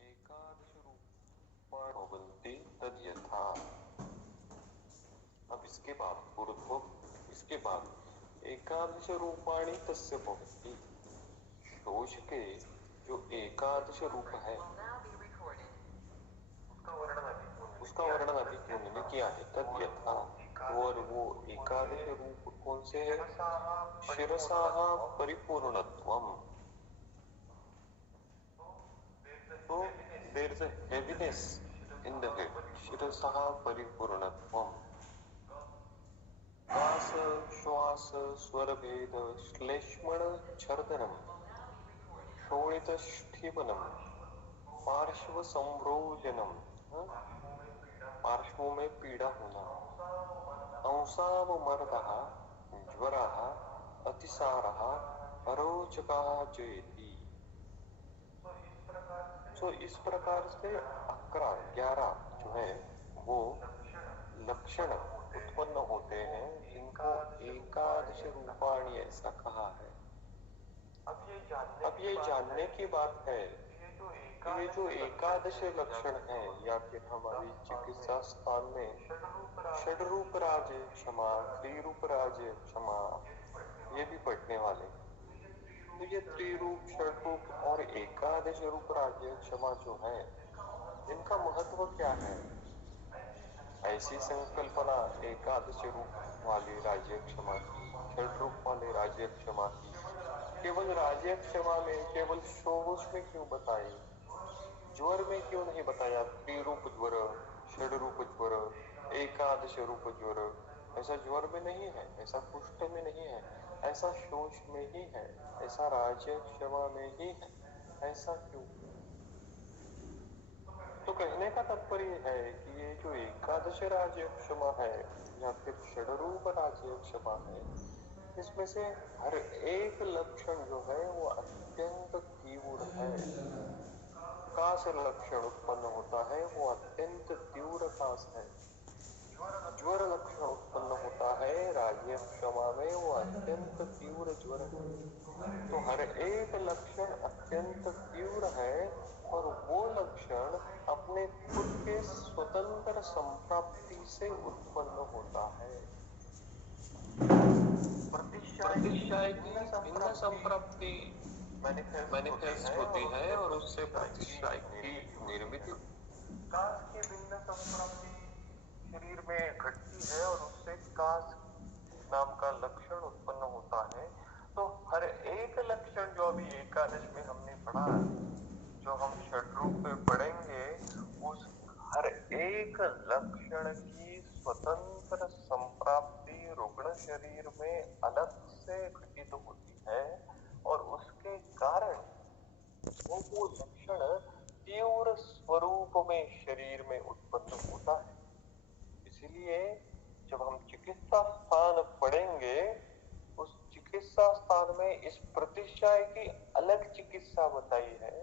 एकादश रूपाणो बनते तद यथा। अब इसके बाद ऊर्ध्व, इसके बाद एकादश रूपाणी तस्य भवन्ति। शोष के जो एकादश रूप है उसका वर्णन अभी उन्होंने किया है। तद यथा, और वो एकादश रूप कौन से है? शिरसाः परिपूर्णत्वम। तो there is a heaviness in the head. शिरसाः परिपूर्णत्वम। श्वास श्वास स्वरभेद श्लेष्मण छर्दनम शोणित स्थिवनम पार्श्व संभ्रोजनम, पार्श्वों में पीड़ा होना, अंसावमर्दः ज्वरः अतिसारः अरोचकः जयति। तो इस प्रकार से 11 जो है वो लक्षण उत्पन्न होते हैं जिनको एकादश रूपाणी ऐसा कहा है। अब ये जानने की बात है कि ये जो एकादश लक्षण है, या फिर हमारी चिकित्सा स्थान में षड्रूप राज्य क्षमा, त्रिरूप राज्य क्षमा, ये भी पढ़ने वाले। तो ये त्रिरूप, षड्रूप और एकादश रूप राज्य क्षमा जो है, इनका महत्व क्या है? ऐसी संकल्पना एकादश रूप वाले राज्य क्षमा की, षड रूप वाले राज्य क्षमा की केवल राज्य क्षमा में, केवल शोष में क्यों बताई? ज्वर में क्यों नहीं बताया? त्रिरूप ज्वर, षड रूप ज्वर, एकादश रूप ज्वर, ऐसा ज्वर में नहीं है, ऐसा कुष्ठ में नहीं है, ऐसा शोष में ही है, ऐसा राज्य क्षमा में ही है। ऐसा क्यों? तो कहने का तात्पर्य है कि ये जो एकादश राज्य क्षमा है या फिर षड्रूप राज्य क्षमा है, इसमें से हर एक लक्षण जो है वो अत्यंत तीव्र है। कास लक्षण उत्पन्न होता है वो अत्यंत तीव्र कास है। ज्वर लक्षण उत्पन्न होता है राज्य क्षमा में, वो अत्यंत तीव्र ज्वर है। तो हर एक लक्षण अत्यंत तीव्र है और वो लक्षण अपने खुद के स्वतंत्र संप्राप्ति से उत्पन्न होता है। प्रतिष्ठाय की भिन्न संप्राप्ति मैनिफेस्ट होती है और उससे प्रतिष्ठाय की निर्मित कास की भिन्न संप्राप्ति शरीर में घटती है और उससे कास नाम का लक्षण उत्पन्न होता है। तो हर एक लक्षण जो अभी एकादश में हमने पढ़ा, जो हम षड्रूप में पढ़ेंगे, उस हर एक लक्षण की स्वतंत्र संप्राप्ति रुग्ण शरीर में अलग से घटित होती है और उसके कारण वो लक्षण तीव्र स्वरूप में शरीर में उत्पन्न होता है। इसलिए जब हम चिकित्सा स्थान पढ़ेंगे, उस चिकित्सा स्थान में इस प्रतिष्ठाय की अलग चिकित्सा बताई है,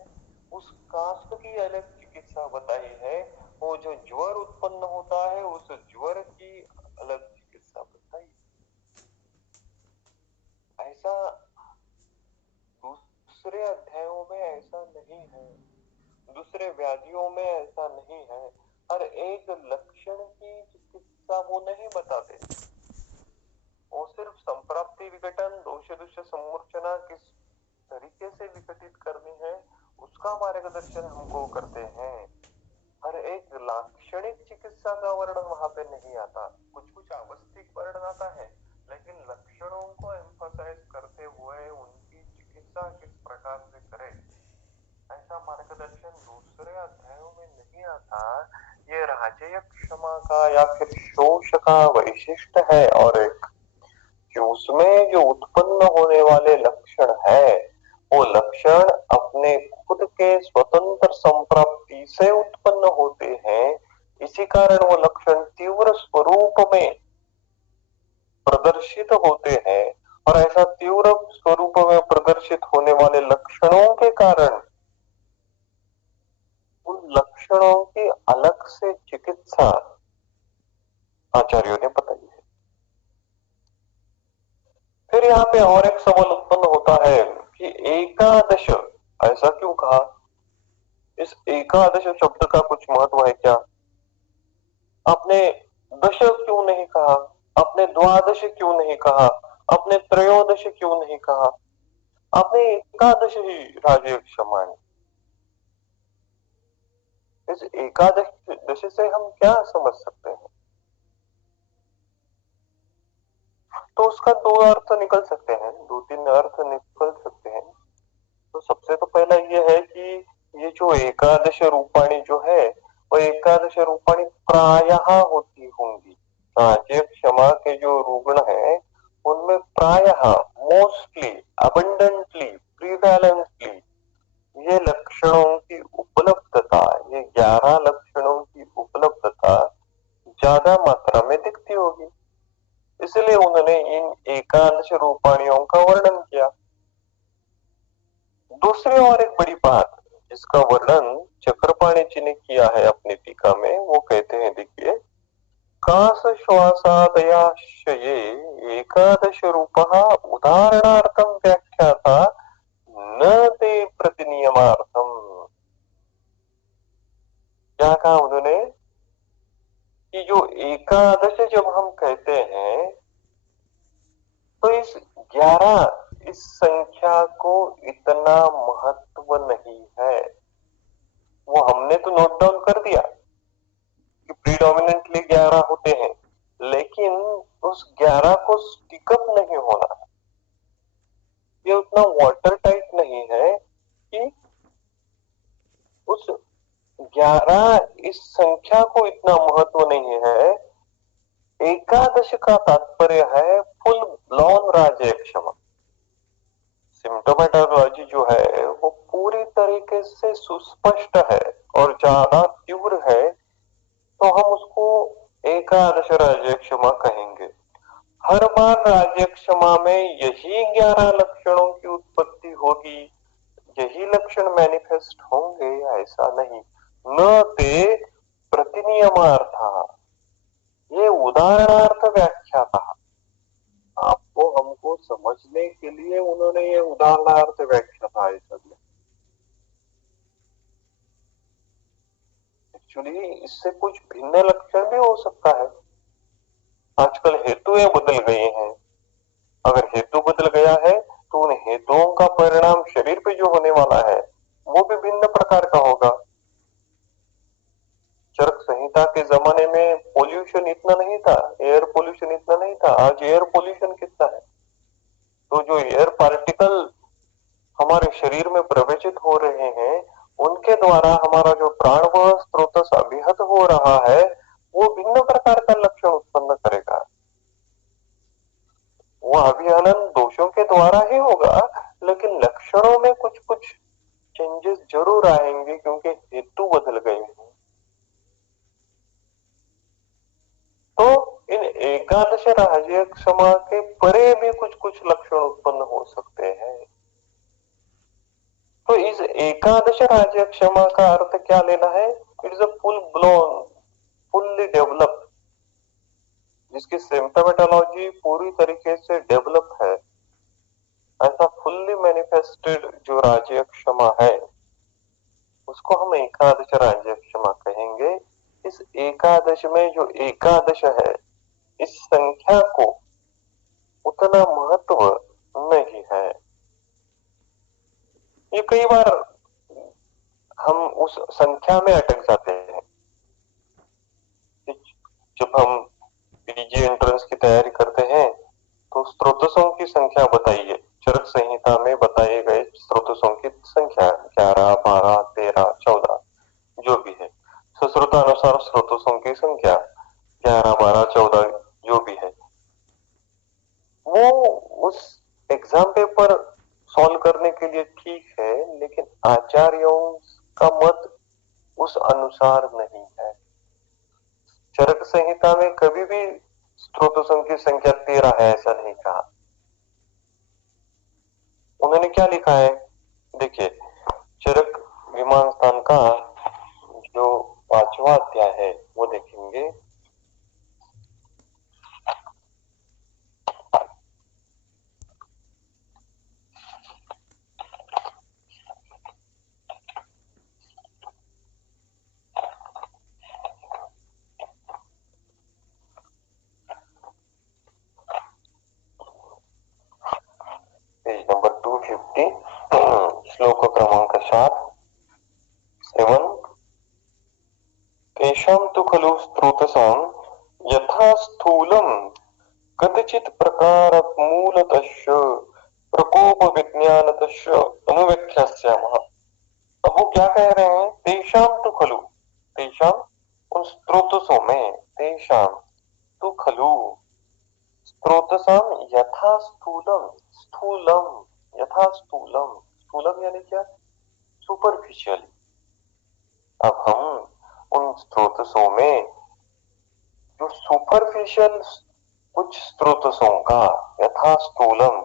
उस काष्ठ की अलग चिकित्सा बताई है, वो जो ज्वर उत्पन्न होता है उस ज्वर की अलग चिकित्सा बताई। ऐसा दूसरे अध्यायों में ऐसा नहीं है, दूसरे व्याधियों में ऐसा नहीं है। हर एक लक्षण की चिकित्सा वो नहीं बताते, वो सिर्फ संप्राप्ति विघटन, दोष दुष्ट सम्मूर्छना किस तरीके से विघटित करनी है उसका मार्गदर्शन हमको करते हैं। हर एक लाक्षणिक चिकित्सा का वर्णन वहां पे नहीं आता, कुछ कुछ आवश्यक वर्णन आता है, लेकिन लक्षणों को एम्फसाइज करते हुए उनकी चिकित्सा किस प्रकार से करें, ऐसा मार्गदर्शन दूसरे अध्यायों में नहीं आता। ये राजेय क्षमा का या फिर शोष का वैशिष्ट है। और एक जो उसमें जो उत्पन्न होने वाले लक्षण है, वो लक्षण अपने खुद के स्वतंत्र संप्राप्ति से उत्पन्न होते हैं। इसी कारण वो लक्षण तीव्र स्वरूप में प्रदर्शित होते हैं और ऐसा तीव्र स्वरूप में प्रदर्शित होने वाले लक्षणों के कारण उन लक्षणों की अलग से चिकित्सा आचार्यों ने बताई है। फिर फिर यहाँ पे और एक सवाल उत्पन्न होता है कि एकादश ऐसा क्यों कहा? इस एकादश शब्द का कुछ महत्व है क्या? आपने दश क्यों नहीं कहा? आपने द्वादश क्यों नहीं कहा? आपने त्रयोदश क्यों नहीं कहा? आपने एकादश ही राजयक्ष मानी। इस एकादश दश से हम क्या समझ सकते हैं? तो उसका दो अर्थ निकल सकते हैं, दो तीन अर्थ निकल सकते हैं। तो सबसे तो पहला ये है कि ये जो एकादश रूपाणी जो है वो एकादश रूपाणी प्रायः होती होंगी। राज्य क्षमा के जो रुग्ण है उनमें प्रायः, मोस्टली, अबंडेंटली, प्रिवेलेंटली ये लक्षणों की उपलब्धता, ये 11 लक्षणों की उपलब्धता ज्यादा मात्रा में दिखती होगी, इसलिए उन्होंने इन एकादश रूपाणियों का वर्णन किया। दूसरी और एक बड़ी बात जिसका वर्णन चक्रपाणी जी ने किया है अपनी टीका में, वो कहते हैं, देखिए, कास श्वासादयाशये एकादश रूपः उदाहरणार्थम व्याख्याता न ते प्रतिनियमार्थम। क्या कहा उन्होंने कि जो एकादश जब हम कहते हैं तो इस 11 इस संख्या को इतना महत्व नहीं है। वो हमने तो नोट डाउन कर दिया कि प्रीडोमिनेंटली 11 होते हैं, लेकिन उस 11 को स्टिकअप नहीं होना, ये उतना वाटर टाइट नहीं है कि उस 11 इस संख्या को इतना महत्व नहीं है। एकादश का तात्पर्य है फुल ब्लॉन राजयक्षमा। सिम्टोमेटोलॉजी जो है वो पूरी तरीके से सुस्पष्ट है और ज्यादा तीव्र है, तो हम उसको एकादश राजयक्षमा कहेंगे। हर बार राजयक्षमा में यही 11 लक्षणों की उत्पत्ति होगी, यही लक्षण मैनिफेस्ट होंगे, ऐसा नहीं। न ते प्रतिनियमार्थ, ये उदाहरणार्थ व्याख्या था। आपको हमको समझने के लिए उन्होंने ये उदाहरणार्थ व्याख्या था ऐसा दिया। एक्चुअली इससे कुछ भिन्न लक्षण भी हो सकता है। आजकल हेतुएं बदल गए हैं। अगर हेतु बदल गया है तो उन हेतुओं का परिणाम शरीर पे जो होने वाला है वो भी भिन्न प्रकार का होगा। चरक संहिता के जमाने में पोल्यूशन इतना नहीं था, एयर पोल्यूशन इतना नहीं था। आज एयर पोल्यूशन कितना है। तो जो एयर पार्टिकल हमारे शरीर में प्रवेशित हो रहे हैं उनके द्वारा हमारा जो प्राणवायु स्रोत अभिहत हो रहा है वो भिन्न प्रकार का लक्षण उत्पन्न करेगा। वो अभिहनन दोषों के द्वारा ही होगा, लेकिन लक्षणों में कुछ कुछ चेंजेस जरूर आएंगे क्योंकि हेतु बदल गए हैं। तो इन एकादश राजयक्षमा के परे भी कुछ कुछ लक्षण उत्पन्न हो सकते हैं। तो इस एकादश राजयक्षमा का अर्थ क्या लेना है? It is a full blown, fully developed, जिसकी सिम्टोमेटोलॉजी पूरी तरीके से डेवलप है, ऐसा फुल्ली मैनिफेस्टेड जो राजयक्षमा है उसको हम एकादश राजयक्षमा कहेंगे। इस एकादश में जो एकादश है इस संख्या को उतना महत्व नहीं है। ये कई बार हम उस संख्या में अटक जाते हैं। जब हम पीजी एंट्रेंस की तैयारी करते हैं तो स्रोतसों की संख्या बताइए। चरक संहिता में बताए गए स्रोतसों की संख्या 11, 12, 13, 14 जो भी है। सुश्रुतानुसार स्रोतसों की संख्या 11, 12, 14 जो भी है, वो उस एग्जाम पेपर सॉल्व करने के लिए ठीक है, लेकिन आचार्यों का मत उस अनुसार नहीं है। चरक संहिता में कभी भी स्रोतों की संख्या 13 है ऐसा नहीं कहा। उन्होंने क्या लिखा है? देखिए, चरक विमान स्थान का जो 5वां अध्याय है वो देखेंगे। प्रश्न क्रमांक 7 तेषां तु खलु स्रोतसां यथा स्थूलं कतिचित् प्रकारमूलतस्य प्रकोपविज्ञानतस्य अनुव्याख्यास्यामः। अब वो क्या कह रहे हैं? तेषां तु खलु, तेषां उन स्रोतसों में, तेषां तु खलु स्रोतसां यथा स्थूलम, स्थूलम यथा स्थूलम, स्थूलम यानी क्या? सुपरफिशियली। अब हम उन स्रोतसों में जो सुपरफिशियल कुछ स्रोतसों का यथा स्थूलम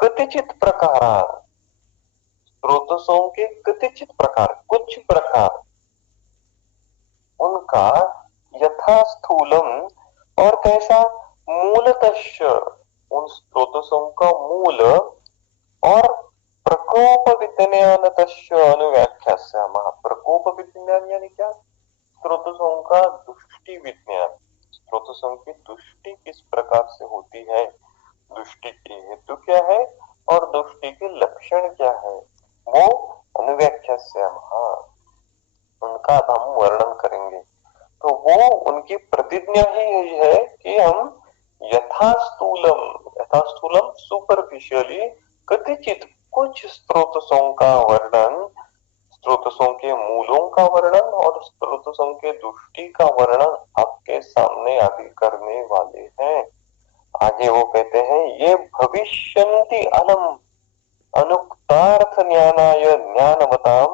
कतिचित प्रकार, स्रोतसों के कतिचित प्रकार, कुछ प्रकार उनका यथा स्थूलम और कैसा? मूलतश्च, उन स्रोतसों का मूल और प्रकोप विज्ञानतश्च अनुव्याख्यास्यामः। प्रकोप विज्ञान यानी क्या? स्रोतसों का दृष्टि विज्ञान, स्रोतसों की दृष्टि किस प्रकार से होती है, दृष्टि की हेतु क्या है और दृष्टि के लक्षण क्या है, वो अनुव्याख्यास्यामः, उनका अब हम वर्णन करेंगे। तो वो उनकी प्रतिज्ञा ही यही है कि हम यथास्थूलम, यथास्थूलम सुपरफिशियली, कतिचित कुछ स्रोतसों का वर्णन, स्रोतसों के मूलों का वर्णन और स्रोतसों के दृष्टि का वर्णन आपके सामने आगे करने वाले हैं। आगे वो कहते हैं ये भविष्यन्ति अलम अनुक्तार्थ ज्ञानाय ज्ञानवताम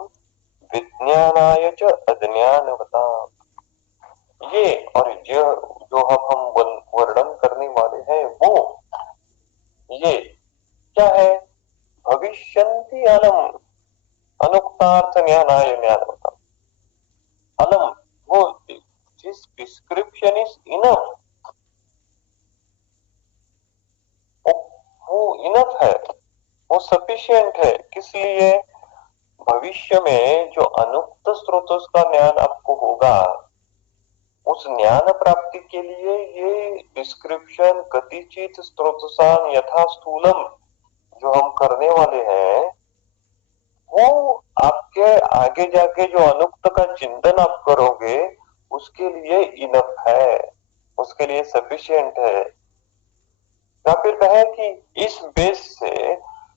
विज्ञानाय च अज्ञानवताम। ये और जो जो हम वर्णन करने वाले हैं वो ये क्या है? भविष्यन्ति अलम अनुक्तार्थ ज्ञानाय ज्ञानवताम। अलम वो जिस डिस्क्रिप्शन इज इनफ, वो इनफ है, वो सफिशिएंट है। किस लिए? भविष्य में जो अनुक्त स्रोतों का ज्ञान आपको होगा, उस ज्ञान प्राप्ति के लिए ये डिस्क्रिप्शन कतिचित स्रोतसान यथा स्थूलम जो हम करने वाले हैं, वो आपके आगे जाके जो अनुक्त का चिंतन आप करोगे उसके लिए इनफ है, उसके लिए सफिशिएंट है। या फिर कहें कि इस बेस से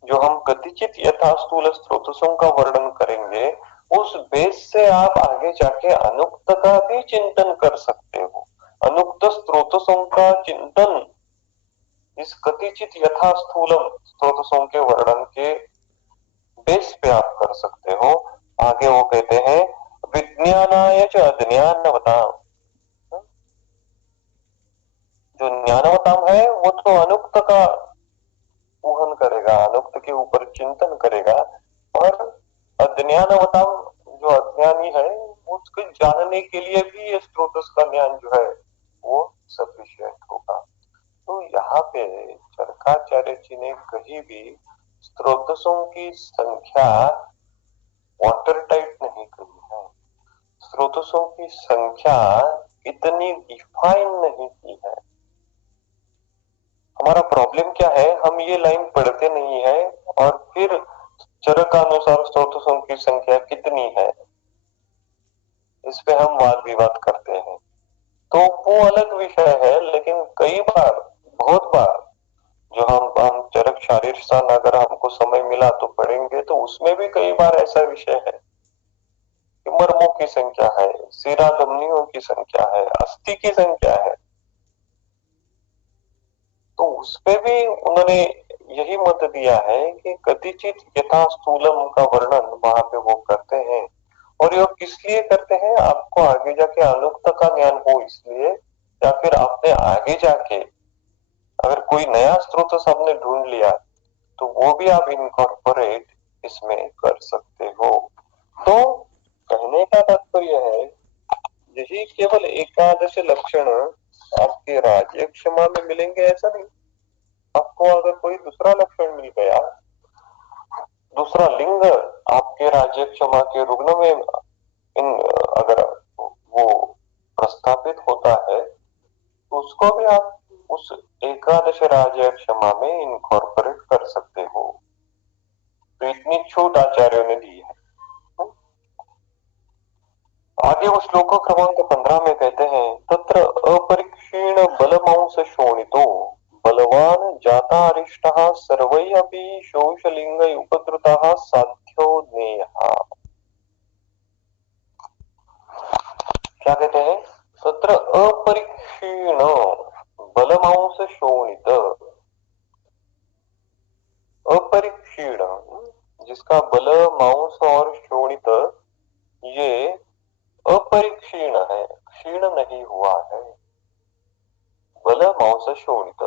जो हम कतिचित यथास्थूल स्रोतों का वर्णन करेंगे, उस बेस से आप आगे जाके अनुक्त का भी चिंतन कर सकते हो। अनुक्त स्रोतों का चिंतन इस कतिचित यथास्थूलम स्रोतों के वर्णन के बेस पे आप कर सकते हो। आगे वो कहते हैं विज्ञानाय च अज्ञानवताम, जो ज्ञानवताम है वो तो अनुक्त का ऊहन करेगा, अनुक्त के ऊपर चिंतन करेगा, और अज्ञानवताम जो अज्ञानी है उसको जानने के लिए भी ये स्रोतस का ज्ञान जो है वो सफिशिएंट होगा। तो यहाँ पे चरकाचार्य जी ने कहीं भी स्रोतसों की संख्या वाटर टाइप नहीं कही है, स्रोतसों की संख्या इतनी डिफाइन नहीं की है। हमारा प्रॉब्लम क्या है? हम ये लाइन पढ़ते नहीं है और फिर चरकानुसार स्रोतसों की संख्या कितनी है इस पे हम वाद विवाद करते हैं, तो वो अलग विषय है। लेकिन कई बार, बहुत बार जो हम चरक शारीरस्थान अगर हमको समय मिला तो पढ़ेंगे, तो उसमें भी कई बार ऐसा विषय है कि मर्मों की संख्या है, सिरा धमनियों की संख्या है, अस्थि की संख्या है। तो उसपे भी उन्होंने यही मत दिया है कि कतिचित यथा स्थूलम का वर्णन वहां पे वो करते हैं। और ये किस लिए करते हैं? आपको आगे जाके अनुक्त का ज्ञान हो इसलिए, या फिर आपने आगे जाके अगर कोई नया स्रोत आपने ढूंढ लिया तो वो भी आप इनकॉर्पोरेट इसमें कर सकते हो। तो कहने का तात्पर्य है यही केवल एकादश लक्षण आपके राज्य क्षमा में मिलेंगे ऐसा नहीं। आपको अगर कोई दूसरा लक्षण मिल गया, दूसरा लिंग आपके राज्य क्षमा के रुग्ण में अगर वो प्रस्थापित होता है तो उसको भी आप उस एकादश राज्य क्षमा में इनकॉर्पोरेट कर सकते हो। तो इतनी छूट आचार्यों ने दी है। आगे वो श्लोक क्रमांक 15 में कहते हैं, तत्र अपरीक्षीण बलमांस शोणितो बलवान जाता अरिष्टः सर्वै अपि शोषलिंग उपद्रुतः साध्यो ज्ञेयः। क्या कहते हैं? तत्र अपरीक्षीण बलमांस शोणित, अपरीक्षीण जिसका बल मांस और शोणित ये अपरीक्षीण है, क्षीण नहीं हुआ है। बल मांस शोणित,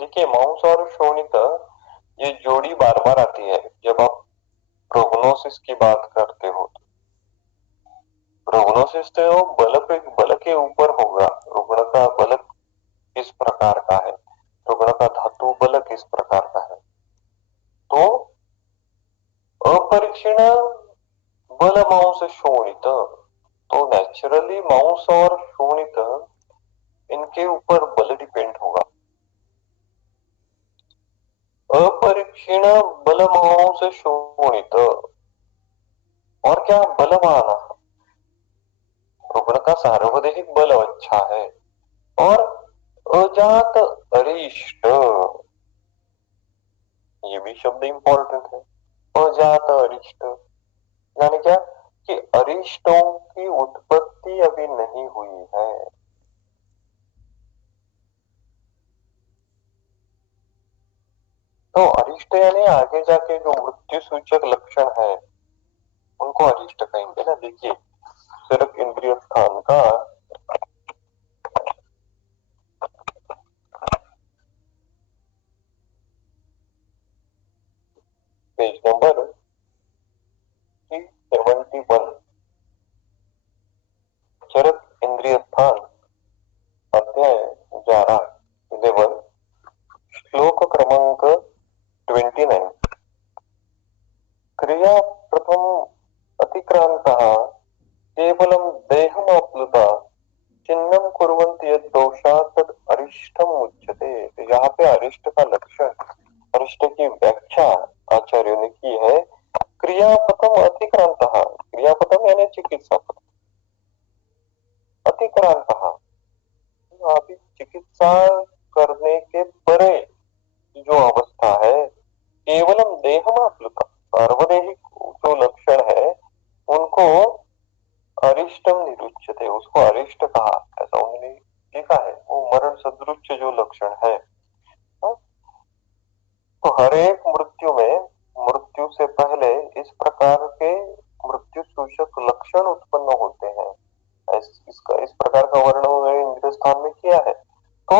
देखिए मांस और शोणित ये जोड़ी बार बार आती है जब आप प्रोग्नोसिस की बात करते हो। प्रोग्नोसिस तो बल के ऊपर होगा, रुग्ण का बल किस प्रकार का है, रुग्ण का धातु बल किस प्रकार का है। तो अपरीक्षण बल मांस शोणित, तो नेचुरली मांस और शोणित इनके ऊपर बल डिपेंड होगा। अपरीक्षण बल मांस शोणित, और क्या बलवान, रुग्ण का सार्वदेहिक बल अच्छा है। और अजात अरिष्ट, ये भी शब्द इंपॉर्टेंट है। अजात अरिष्ट यानी क्या कि अरिष्टों की उत्पत्ति अभी नहीं हुई है। तो अरिष्ट यानी आगे जाके जो मृत्यु सूचक लक्षण है उनको अरिष्ट कहेंगे ना। देखिए सिर्फ इंद्रिय स्थान का पेज नंबर 71, चरक इंद्रिय स्थान अध्याय 11, 11, श्लोक क्रमांक 29। क्रिया प्रथम अतिक्रांतः केवलं देहमाप्लुता चिन्हम कुर्वन्ति यद दोषात् तद अरिष्टम उच्यते। तो यहाँ पे अरिष्ट का लक्षण, अरिष्ट की व्याख्या आचार्यों ने की है। क्रियापथम अतिक्रांतः, क्रियापथम यानी चिकित्सा पथम, अतिक्रांतः अभी चिकित्सा करने के परे जो अवस्था है, केवलम देहमाप्लुता, सार्वदेहिक जो लक्षण है उनको अरिष्टम निरुच्यते, उसको अरिष्ट कहा, ऐसा उन्होंने लिखा है। वो मरण सदृश जो लक्षण है। हाँ? तो हर एक मृत्यु में, मृत्यु से पहले इस प्रकार के मृत्यु सूचक लक्षण उत्पन्न होते हैं। इस प्रकार का वर्णन उन्होंने इंद्रिय स्थान में किया है। तो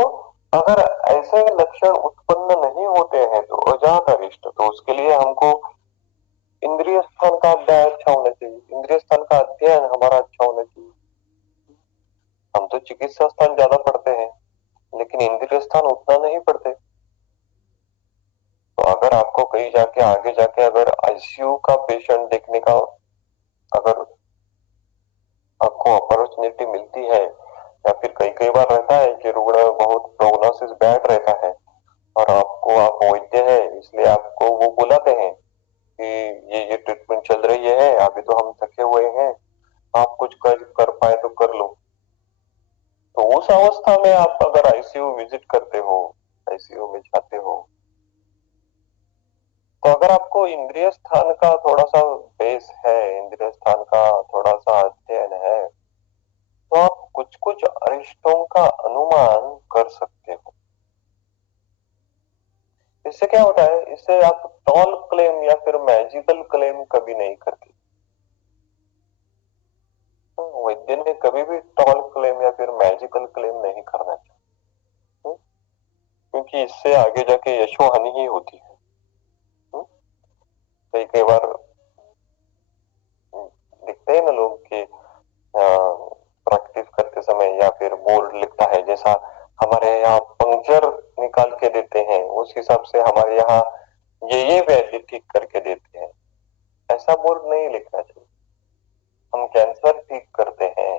अगर ऐसे लक्षण उत्पन्न नहीं होते हैं तो अजात अरिष्ट, तो उसके लिए हमको इंद्रिय स्थान का अध्याय अच्छा होना चाहिए, इंद्रिय स्थान का अध्ययन हमारा अच्छा होना चाहिए। हम तो चिकित्सा स्थान ज्यादा पढ़ते हैं लेकिन इंद्रिय स्थान उतना नहीं पढ़ते। तो अगर आपको कहीं जाके आगे जाके अगर आईसीयू का पेशेंट देखने का अगर आपको अपॉर्चुनिटी मिलती है, या फिर कई कई बार रहता है कि रुग्ण बहुत प्रोग्नोसिस बैड रहता है और आपको, आप वैद्य है इसलिए आपको वो बुलाते हैं कि ये ट्रीटमेंट चल रही है, अभी तो हम थके हुए हैं, आप कुछ कर पाए तो कर लो। तो उस अवस्था में आप अगर आईसीयू विजिट करते हो, आईसीयू में जाते हो, तो अगर आपको इंद्रिय स्थान का थोड़ा सा बेस है, इंद्रिय स्थान का थोड़ा सा अध्ययन है, तो आप कुछ कुछ अरिष्टों का अनुमान कर सकते हो। इससे क्या होता है, इससे आप टॉल क्लेम या फिर मैजिकल क्लेम कभी नहीं करते। तो वैद्य ने कभी भी टॉल क्लेम या फिर मैजिकल क्लेम नहीं करना चाहिए, क्योंकि इससे आगे जाके यशो हानि ही होती है। कई कई बार दिखते हैं ना लोग कि प्रैक्टिस करते समय या फिर बोर्ड लिखता है, जैसा हमारे यहाँ पंक्चर निकाल के देते हैं उस हिसाब से हमारे यहाँ ये वैल्यू ठीक करके देते हैं, ऐसा बोर्ड नहीं लिखना चाहिए। हम कैंसर ठीक करते हैं,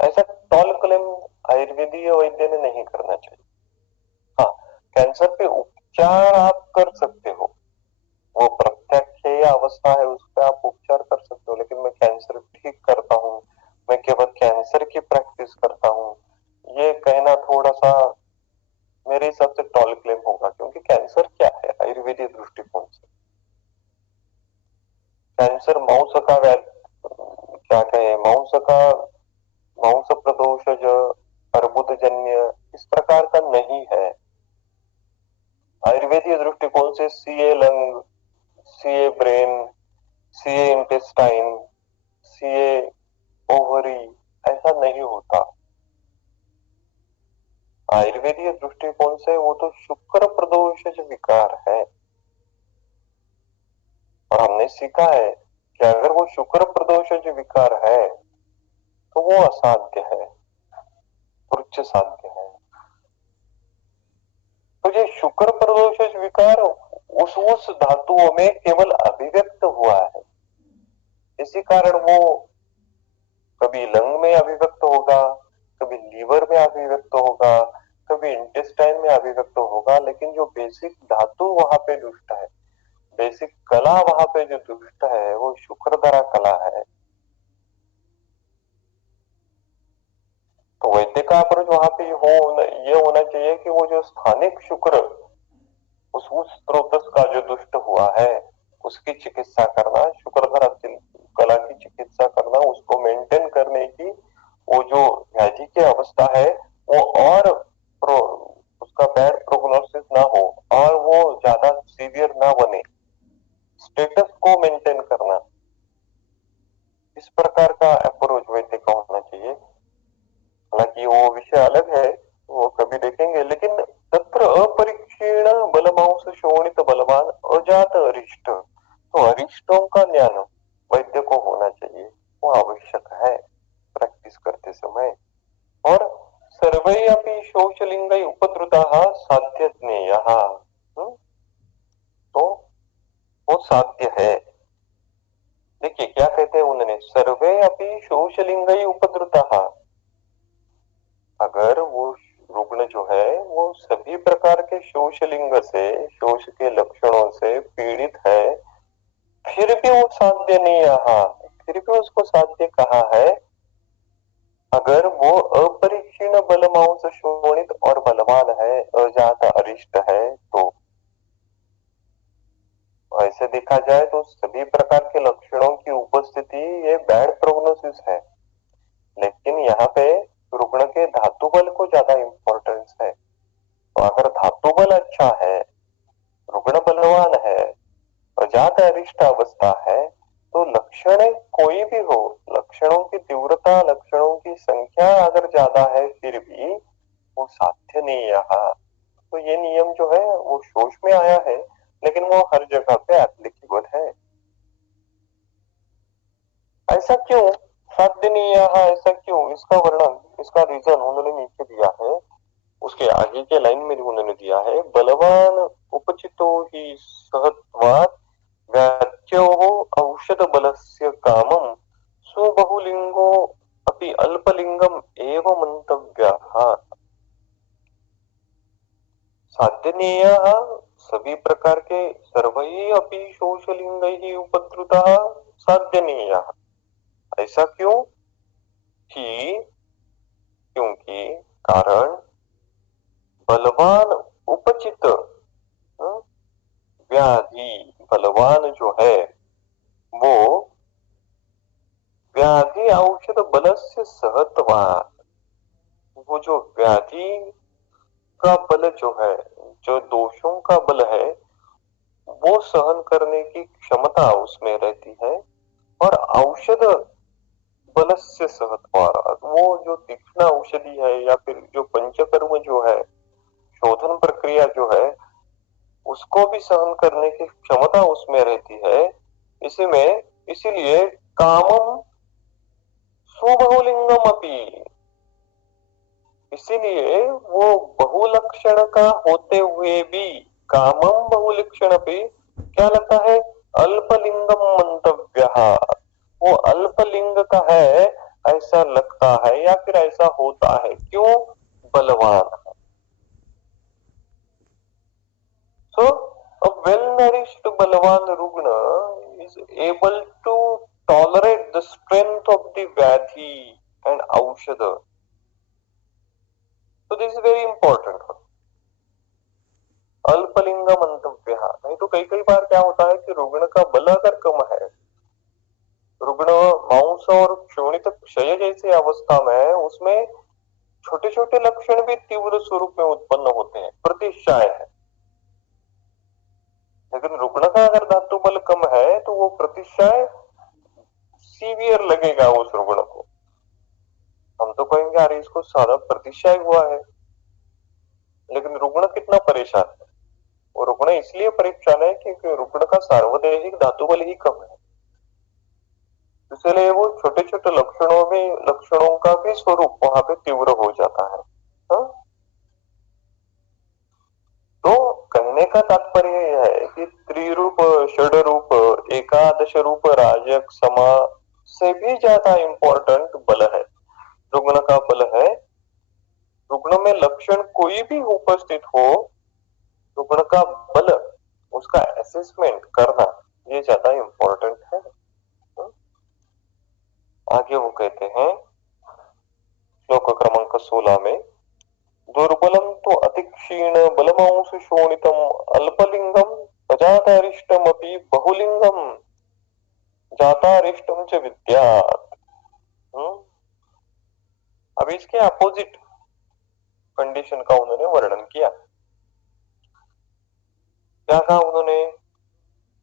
ऐसा टॉल क्लेम आयुर्वेदीय वैद्य ने नहीं करना चाहिए। हाँ, कैंसर पे उपचार आप कर सकते हो, वो प्रत्यक्ष अवस्था है उस पर आप उपचार कर सकते हो, लेकिन मैं कैंसर ठीक करता हूँ, मैं केवल कैंसर की प्रैक्टिस करता हूँ, ये कहना थोड़ा सा मेरे हिसाब से टॉल क्लेम होगा। क्योंकि कैंसर क्या है आयुर्वेदिक दृष्टिकोण से? कैंसर मांस का क्या कहे, मांस प्रदोषज अर्बुदजन्य इस प्रकार का नहीं है। आयुर्वेदिक दृष्टिकोण से CA lung, CA brain, CA intestine, CA ovary ऐसा नहीं होता। आयुर्वेदिक दृष्टिकोण से वो तो शुक्र प्रदोषज विकार है, और हमने सीखा है कि अगर वो शुक्र प्रदोषज विकार है तो वो असाध्य है, उच्च साध्य है। तो ये शुक्र प्रदोषज विकार उस धातुओं में केवल अभिव्यक्त हुआ है, इसी कारण वो कभी लंग में अभिव्यक्त होगा, कभी लीवर में अभिव्यक्त होगा, कभी इंटेस्टाइन में अभिव्यक्त होगा, लेकिन जो बेसिक धातु वहां पे दुष्ट है, बेसिक कला वहां पे जो दुष्ट है वो शुक्रधरा कला है। तो वैद्य का अप्रोच वहां पे ये होना चाहिए कि वो जो स्थानिक शुक्र उस स्रोतस का जो दुष्ट हुआ है उसकी चिकित्सा करना, शुक्रधरा कला की चिकित्सा करना, उसको मेंटेन करने की, वो जो व्याधि की अवस्था है वो और उसका बैड प्रोग्नोसिस ना हो और वो ज्यादा सीवियर ना बने, स्टेटस को मेंटेन करना, इस प्रकार का अप्रोच वैद्य का होना चाहिए। हालांकि वो विषय अलग है, वो कभी देखेंगे। लेकिन तत्र अपरीक्षीण बलमांस शोणित बलवान अजात अरिष्ट, तो अरिष्टों का ज्ञान वैद्य को होना चाहिए, वो आवश्यक है प्रैक्टिस करते समय। और सर्वै अपि शोचलिंगै उपद्रुताः साध्य ज्ञेयः, तो वो साध्य है। देखिए क्या कहते हैं उन्होंने, सर्वे अपि शोचलिंगै उपद्रुताः, अगर वो रुग्ण जो है वो सभी प्रकार के शोषलिंग से, शोष के लक्षणों से पीड़ित है, फिर भी वो साध्य नहीं रहा, फिर भी उसको साध्य कहा है अगर वो अपरिक्षीण बलमांस शोणित और बलवान है, अजात अरिष्ट है। तो ऐसे देखा जाए तो सभी प्रकार के लक्षणों की उपस्थिति ये बैड प्रोग्नोसिस है, लेकिन यहाँ पे रुग्ण के धातु बल को ज्यादा इंपॉर्टेंस है। तो अगर धातु बल अच्छा है, रुग्ण बलवान है, अजात अरिष्ट अवस्था है, तो लक्षण कोई भी हो, लक्षणों की तीव्रता, लक्षणों की संख्या अगर ज्यादा है फिर भी वो साध्य नहीं रहा। तो ये नियम जो है वो शोष में आया है, लेकिन वो हर जगह पे एप्लीकेबल है। ऐसा क्यों साध्य नहीं रहा, ऐसा क्यों, इसका वर्णन, इसका रीजन उन्होंने नीचे दिया है, उसके आगे के लाइन में उन्होंने दिया है, बलवान उपचितो ही सहत्वात् व्याच्योः औषध बलस्य कामं सुबहुलिंगो अपि अल्पलिंगम एव मंतव्यः। साध्यनीयः सभी प्रकार के सर्वैः अपि शोषलिंगैः उपद्रुतः साध्यनीयः। ऐसा क्यों कि, क्योंकि कारण बलवान उपचित व्याधि, बलवान जो है वो व्याधि औषध बलस्य सहत्वात्, वो जो व्याधि का बल जो है, जो दोषों का बल है वो सहन करने की क्षमता उसमें रहती है। और औषध बलस्य सहत्वात्, वो जो तीक्ष्ण औषधि है या फिर जो पंचकर्म जो है, शोधन प्रक्रिया जो है, उसको भी सहन करने की क्षमता उसमें रहती है। इसी में इसीलिए कामम सुबहुलिंगम अपि, इसीलिए वो बहुलक्षण का होते हुए भी, कामम बहुलक्षण भी क्या लगता है, अल्पलिंगम मंतव्य, वो अल्पलिंग का है ऐसा लगता है या फिर ऐसा होता है। क्यों? बलवान, बलवान रुग्ण is able to tolerate the strength of the व्याधि and औषध. So this is very important. अल्पलिंग मंतव्य, नहीं तो कई कई बार क्या होता है कि रुग्ण का बल अगर कम है, रुग्ण मांस और क्षोणित क्षय जैसी अवस्था में है, उसमें छोटे छोटे लक्षण भी तीव्र स्वरूप में उत्पन्न होते हैं, प्रतिशाय है। लेकिन रुग्ण का अगर धातु बल कम है तो वो प्रतिशाय सीवियर लगेगा उस रुग्ण को। हम तो कहेंगे अरे इसको सारा प्रतिशाय हुआ है, लेकिन रुग्ण कितना परेशान है। वो रुग्ण इसलिए परेशान है क्योंकि रुग्ण का सार्वदेहिक धातु बल ही कम है, इसलिए वो छोटे छोटे लक्षणों का भी स्वरूप वहां पे तीव्र हो जाता है। हा? तो कहने का तात्पर्य यह है कि त्रिरूप, षडरूप, एकादश रूप राजक समा से भी ज्यादा इंपॉर्टेंट बल है, रुग्ण का बल है। रुग्ण में लक्षण कोई भी उपस्थित हो, रुग्ण का बल, उसका असेसमेंट करना ये ज्यादा इंपॉर्टेंट है। आगे वो कहते हैं श्लोक क्रमांक 16 में, दुर्बलम तो अतिक्षीण बलमांस शोणितम अल्पलिंगम अजातारिष्टमपि बहुलिंगम जातारिष्टम च विद्यात्। अब इसके अपोजिट कंडीशन का उन्होंने वर्णन किया। क्या कहा उन्होंने?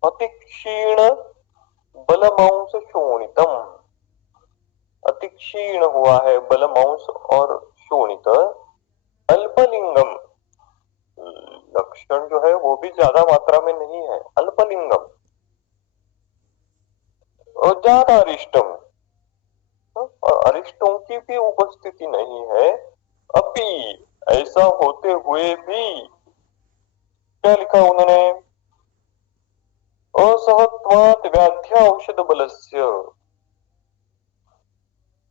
अतिक्षीण बलमांस शोणितम, अतिक्षीण हुआ है बलमांस और शोणित, अल्पलिंगम, लक्षण जो है वो भी ज्यादा मात्रा में नहीं है, अल्पलिंगम, और ज्यादा अरिष्टम, और अरिष्टों की भी उपस्थिति नहीं है। अपि, ऐसा होते हुए भी क्या लिखा उन्होंने? असहत्वात् व्याध्या औषध बलस्य,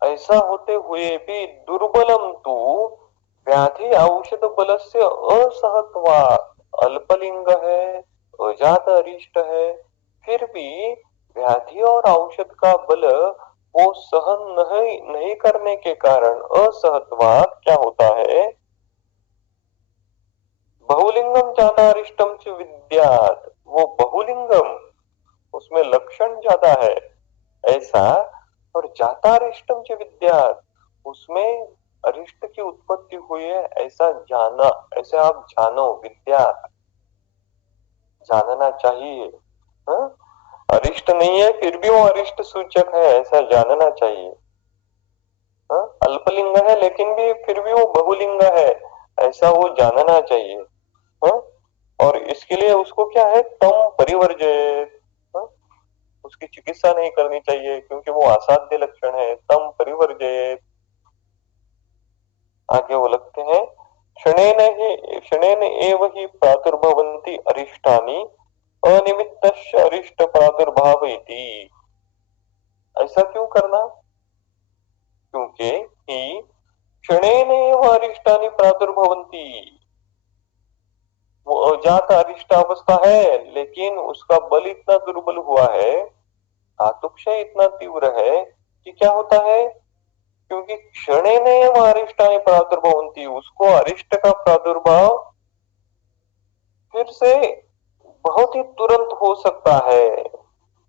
ऐसा होते हुए भी दुर्बलम तु व्याधि औषध बलस्य असहत्वात्, अल्पलिंग है, अजात अरिष्ट है, फिर भी व्याधि और औषध का बल वो सहन नहीं करने के कारण असहत्वात् क्या होता है? बहुलिंगम जातारिष्टम च विद्यात्, वो बहुलिंगम, उसमें लक्षण ज्यादा है ऐसा, और जातारिष्टम च विद्यात्, उसमें अरिष्ट की उत्पत्ति हुई है ऐसा जाना, ऐसे आप जानो, विद्या जानना चाहिए। हा? अरिष्ट नहीं है फिर भी वो अरिष्ट सूचक है ऐसा जानना चाहिए। हा? अल्पलिंग है लेकिन भी फिर भी वो बहुलिंग है ऐसा वो जानना चाहिए। हा? और इसके लिए उसको क्या है? तम परिवर्जित, उसकी चिकित्सा नहीं करनी चाहिए क्योंकि वो असाध्य लक्षण है, तम परिवर्जित। आगे वो लगते हैं, क्षणेन एव हि प्रादुर्भवन्ति अरिष्टानि अनिमित्तस्य अरिष्ट प्रादुर्भाव इति। ऐसा क्यों करना? क्योंकि ही क्षणेन एव अरिष्टानि प्रादुर्भवन्ति, वो अजात अरिष्ट अवस्था है लेकिन उसका बल इतना दुर्बल हुआ है, धातुक्षय इतना तीव्र है कि क्या होता है? क्योंकि क्षणेन एव अरिष्टानि प्रादुर्भवन्ति, उसको अरिष्ट का प्रादुर्भाव फिर से बहुत ही तुरंत हो सकता है,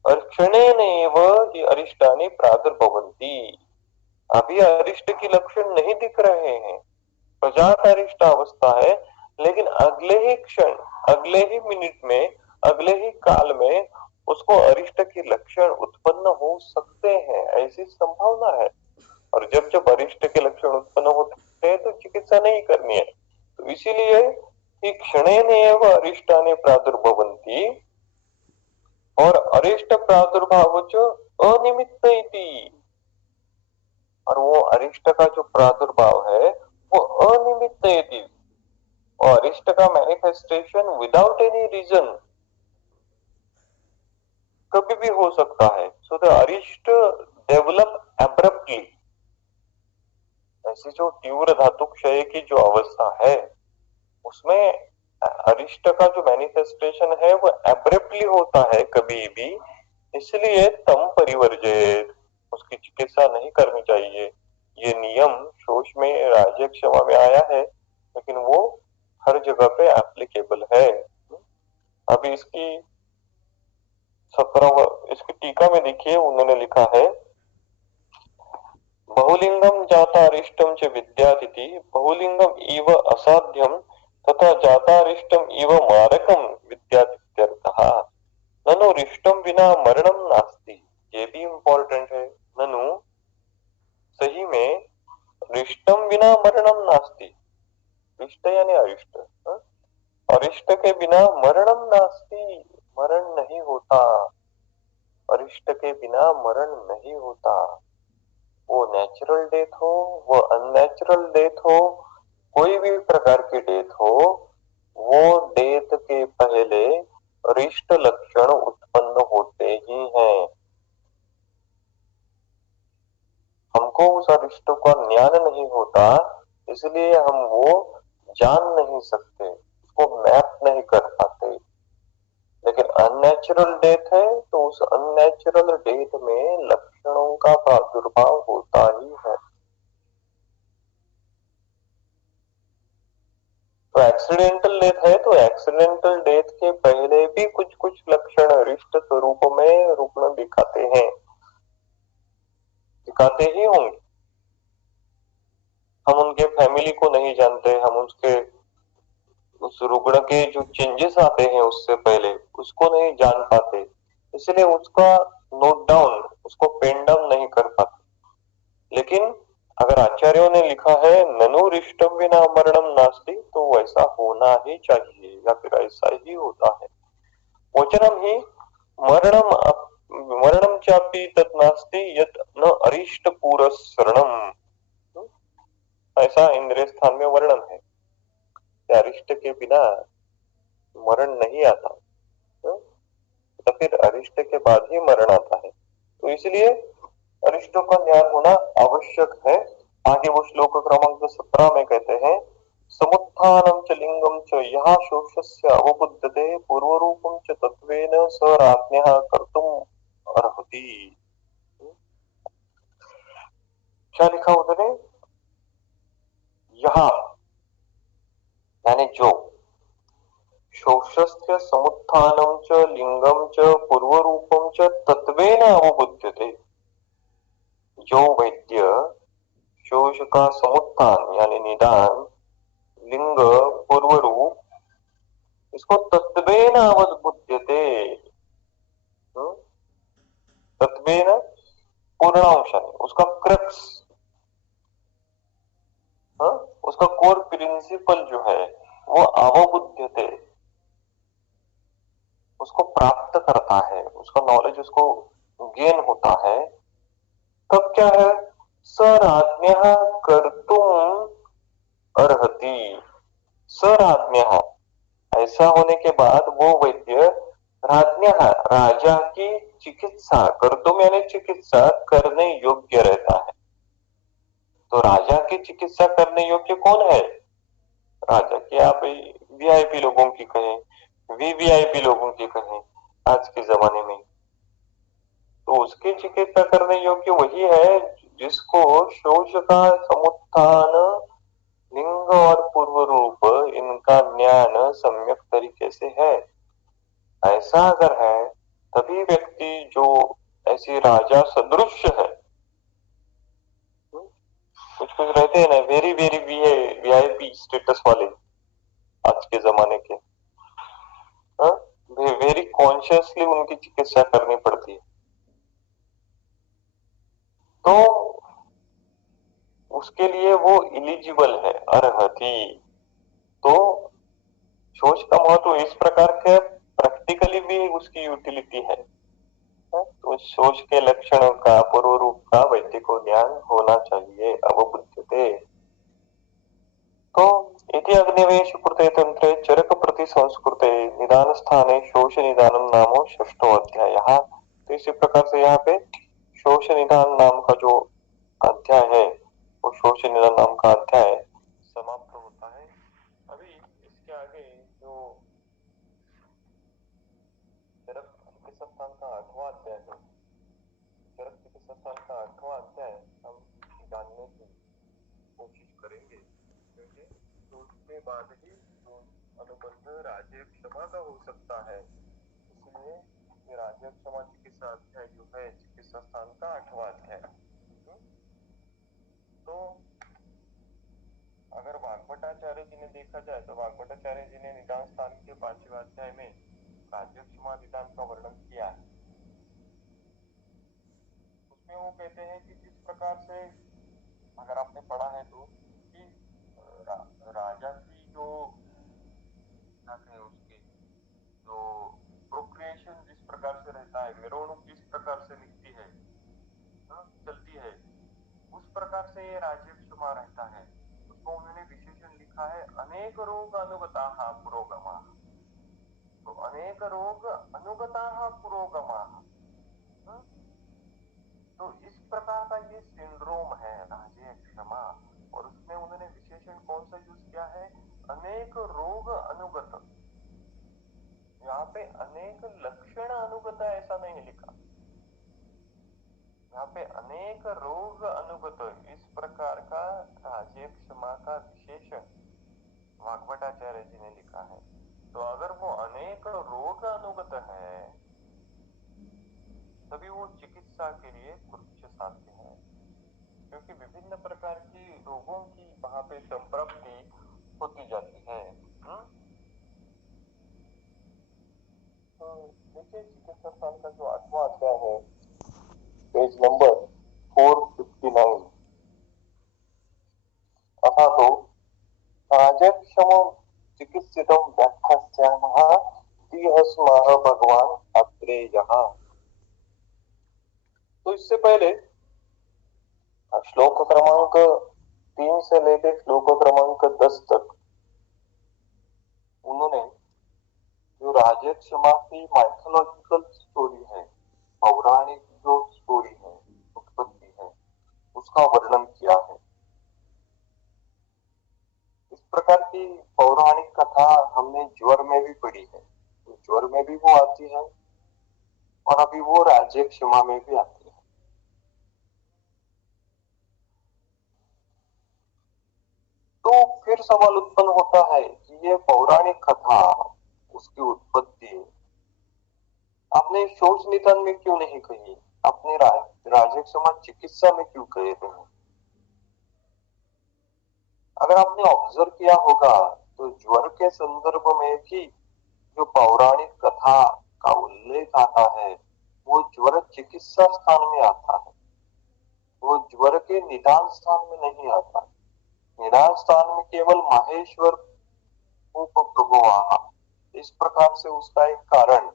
और क्षणेन एव हि अरिष्टानि प्रादुर्भवन्ति, अभी अरिष्ट की लक्षण नहीं दिख रहे हैं, अजात अरिष्ट अवस्था है, लेकिन अगले ही क्षण, अगले ही मिनट में, अगले ही काल में उसको अरिष्ट के लक्षण उत्पन्न हो सकते हैं, ऐसी संभावना है। और जब जब अरिष्ट के लक्षण उत्पन्न होते हैं तो चिकित्सा नहीं करनी है। तो इसीलिए कि क्षणेन एव अरिष्टानि प्रादुर्भवन्ति, और अरिष्ट प्रादुर्भाव च अनिमित्त इति, और वो अरिष्ट का जो प्रादुर्भाव है वो अनिमित्त इति, और अरिष्ट का मैनिफेस्टेशन विदाउट एनी रीजन कभी भी हो सकता है। सो द अरिष्ट डेवलप एब्रप्टली, ऐसी जो तीव्र धातु क्षय की जो अवस्था है उसमें अरिष्ट का जो मैनिफेस्टेशन है वो एब्रप्टली होता है कभी भी, इसलिए तम परिवर्जित, उसकी चिकित्सा नहीं करनी चाहिए। ये नियम शोष में राज्य क्षमा में आया है, लेकिन वो हर जगह पे एप्लीकेबल है। अभी इसकी टीका में देखिए, उन्होंने लिखा है बहुलिंगम जातारिष्टम च विद्यातिथि बहुलिंगम इव असाध्यम तथा जातारिष्टम इव मारकम विद्यातिथ्यर्थः। ननु रिष्टम बिना मरणम नास्ति, ये भी इम्पोर्टेंट है। ननु सही में रिष्टम बिना मरणम नास्ति, रिष्ट यानी अरिष्ट, अरिष्ट के बिना मरणम नास्ति, मरण नहीं होता, अरिष्ट के बिना मरण नहीं होता। वो नेचुरल डेथ हो, वो अननेचुरल डेथ हो, कोई भी प्रकार की डेथ हो, वो डेथ के पहले अरिष्ट लक्षण उत्पन्न होते ही हैं। हमको उस अरिष्ट का ज्ञान नहीं होता, इसलिए हम वो जान नहीं सकते, उसको मैप नहीं कर पाते। लेकिन अननेचुरल डेथ है तो उस अननेचुरल डेथ में लक्षणों का प्रादुर्भाव होता ही है। तो एक्सीडेंटल डेथ है तो एक्सीडेंटल डेथ के पहले भी कुछ कुछ लक्षण अरिष्ट स्वरूप में रुग्ण दिखाते हैं, दिखाते ही होंगे। हम उनके फैमिली को नहीं जानते, हम उस रुग्ण के जो चेंजेस आते हैं उससे पहले उसको नहीं जान पाते, इसलिए उसका नोट डाउन, उसको पेन डाउन नहीं कर पाते। लेकिन अगर आचार्यों ने लिखा है ननु रिष्टम बिना मरणम नास्ति, तो वैसा होना ही चाहिए या फिर ऐसा ही होता है। वचनम ही मरणम मरणम चापि तत् नास्ति यत् न अरिष्ट पुरस्सरणम, ऐसा इंद्रिय स्थान में वर्णन है। अरिष्ट के बिना मरण नहीं आता, तो फिर अरिष्ट के बाद ही मरण आता है। तो इसलिए अरिष्टों का ज्ञान होना आवश्यक है। आगे वो श्लोक क्रमांक 17 में कहते हैं समुत्थानं च लिंगम च यः शोषस्य अवबुध्यते पूर्वरूपं च तत्वेन स राज्ञः कर्तुम् अर्हति। क्या लिखा उन्होंने? यह यानी जो, शोषस्य समुत्थानं च लिंगम च पूर्वरूपं च तत्वेन अवबुध्यते, जो वैद्य शोष का समुत्थान यानी निदान, लिंग पूर्व रूप, इसको तत्वेन अवबुध्यते, तत्वेन पूर्णांश उसका क्रक्स, उसका कोर प्रिंसिपल जो है वो अवबुध्यते, उसको प्राप्त करता है, उसका नॉलेज उसको गेन होता है। तब क्या है? सराज्ञः कर्तुम् अर्हति, सराज्ञः, ऐसा होने के बाद वो वैद्य राज्ञः राजा की चिकित्सा कर्तुम यानी चिकित्सा करने योग्य रहता है। तो राजा की चिकित्सा करने योग्य कौन है? राजा की, आप वीआईपी लोगों की कहें, वीवीआईपी लोगों की कहें आज के जमाने में, तो उसकी चिकित्सा करने योग्य वही है जिसको शोष का समुत्थान, लिंग और पूर्व रूप इनका ज्ञान सम्यक तरीके से है। ऐसा अगर है तभी व्यक्ति जो ऐसी राजा सदृश है, कुछ कुछ रहते हैं ना वेरी वेरी वीआईपी स्टेटस वाले आज के जमाने के, वेरी कॉन्शियसली उनकी चिकित्सा करनी पड़ती है। तो उसके लिए वो इलिजिबल है, अर्हति। तो शोष का महत्व इस प्रकार के प्रैक्टिकली भी उसकी यूटिलिटी है। तो शोष के लक्षणों का पूर्व रूप का वैद्य को ज्ञान होना चाहिए, अवबुद्धते। तो इति अग्निवेश कृते तंत्रे चरक प्रति संस्कृते निदान स्थाने शोष निदानम नामो षष्ठो अध्यायः। तो इसी प्रकार से यहाँ पे शोष निदान नाम का जो अध्याय है वो शोष निदान नाम का अध्याय समाप्त होता है। अभी इसके आगे जो स्थान का 8वां अध्याय है। चरक चिकित्सा स्थान का 8वां अध्याय हम जानने की कोशिश करेंगे, क्योंकि तो उसके बाद ही जो अनुबंध राज्य क्षमा का हो सकता है। इसलिए ये राज्य क्षमा चिकित्सा अध्याय जो है चिकित्सा स्थान का 8वां अध्याय। तो अगर वाग्भटाचार्य जी ने देखा जाए तो वाग्भटाचार्य जी ने निदान स्थान के 5वें अध्याय में राज्य क्षमा विधान का वर्णन किया है। उसमें वो कहते हैं कि जिस प्रकार से अगर आपने पढ़ा है तो कि राजा की जो क्या कहें उसकी जो प्रोक्रिएशन जिस प्रकार से रहता है, मेरोणुक जिस प्रकार से निकलती है, चलती है, उस प्रकार से ये राज्य क्षमा रहता है। उसको उन्होंने विशेषण लिखा है अनेक रोग अनुगता पुरोगमा। तो अनेक रोग अनुगता पुरोगमा, तो इस प्रकार का ये सिंड्रोम है राज्य क्षमा। और उसमें उन्होंने विशेषण कौन सा यूज किया है? अनेक रोग अनुगत। यहाँ पे अनेक लक्षण अनुगत ऐसा नहीं लिखा, यहाँ पे अनेक रोग अनुगत इस प्रकार का राज्य क्षमा का विशेषण वाग्भटाचार्य जी ने लिखा है। तो अगर वो अनेक रोग अनुगत है तभी वो चिकित्सा के लिए कृत्य साध्य है, क्योंकि विभिन्न प्रकार की रोगों की वहां पे संप्राप्ति होती जाती है। तो देखिए चिकित्सा स्थान का जो 8वां अध्याय है, पेज नंबर 459, अथा तो राजक्षमो चिकित्सितम व्याख्यास्यामः दीहस्मः भगवान अत्रेयः। तो इससे पहले श्लोक क्रमांक 3 से लेकर श्लोक क्रमांक 10 तक उन्होंने जो राज्य क्षमा की माइथोलॉजिकल स्टोरी है, पौराणिक जो स्टोरी है, उत्पत्ति है, उसका वर्णन किया है। इस प्रकार की पौराणिक कथा हमने ज्वर में भी पढ़ी है, तो ज्वर में भी वो आती है और अभी वो राज्य क्षमा में भी आती है। तो फिर सवाल उत्पन्न होता है कि ये पौराणिक कथा, उसकी उत्पत्ति आपने शोच निदान में क्यों नहीं कही, अपने राज्य क्षमा चिकित्सा में क्यों कहे थे? अगर आपने ऑब्जर्व किया होगा तो ज्वर के संदर्भ में भी जो पौराणिक कथा का उल्लेख आता है वो ज्वर चिकित्सा स्थान में आता है, वो ज्वर के निदान स्थान में नहीं आता। निदान स्थान में केवल माहेश्वर उपप्रभुवाः, इस प्रकार से उसका एक कारण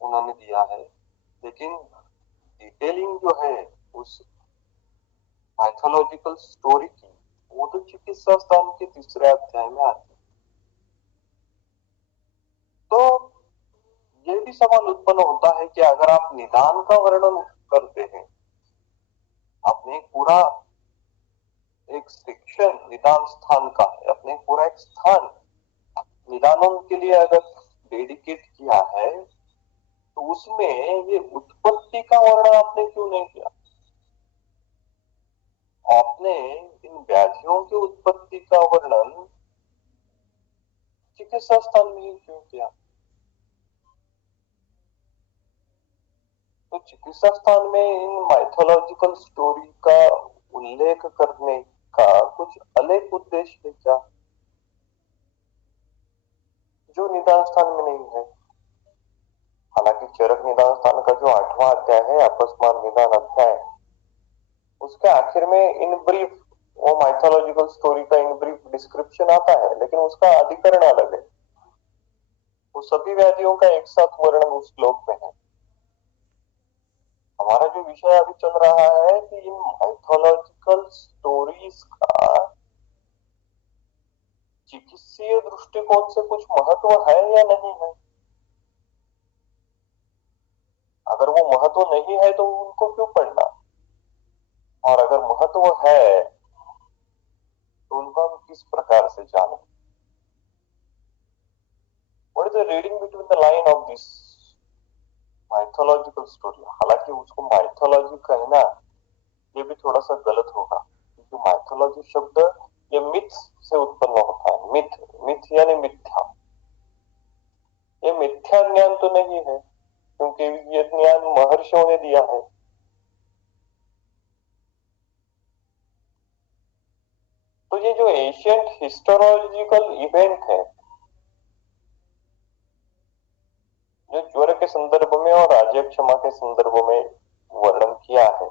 उन्होंने दिया है, लेकिन डिटेलिंग जो है उस माइथोलॉजिकल स्टोरी की वो तो चिकित्सा स्थान के 3रे अध्याय में आती है। तो ये भी सवाल उत्पन्न होता है कि अगर आप निदान का वर्णन करते हैं, आपने पूरा एक सेक्शन निदान स्थान का है, अपने पूरा एक स्थान निदानों के लिए अगर डेडिकेट किया है, तो उसमें ये उत्पत्ति का वर्णन आपने क्यों नहीं किया? आपने इन व्याधियों की उत्पत्ति का वर्णन चिकित्सा स्थान में ही क्यों किया? तो चिकित्सा स्थान में इन माइथोलॉजिकल स्टोरी का उल्लेख करने का कुछ अलग उद्देश्य है क्या, जो निदान स्थान में नहीं है? हालांकि चरक निदान स्थान का जो 8वां अध्याय है अपस्मार निदान अध्याय, उसके आखिर में इन ब्रीफ वो माइथोलॉजिकल स्टोरी का इन ब्रीफ डिस्क्रिप्शन आता है, लेकिन उसका अधिकरण अलग है। वो सभी व्याधियों का एक साथ वर्णन उस श्लोक में है। हमारा जो विषय अभी चल रहा है कि इन माइथोलॉजिकल स्टोरीज का चिकित्सीय दृष्टिकोण से कुछ महत्व है या नहीं है। अगर वो महत्व नहीं है तो उनको क्यों पढ़ना, और अगर महत्व है तो उनको हम किस प्रकार से जाने? What is the reading between the line of this mythological story, हालांकि उसको माइथोलॉजी कहना ये भी थोड़ा सा गलत होगा, क्योंकि माइथोलॉजी शब्द ये मिथ से उत्पन्न होता है। मिथ, मिथ यानी मिथ्या। ये मिथ्या ज्ञान तो नहीं है, क्योंकि ये ज्ञान महर्षियों ने दिया है। तो ये जो एशियंट हिस्टोलॉजिकल इवेंट है, जो ज्वर के संदर्भ में और राज्य क्षमा के संदर्भ में वर्णन किया है,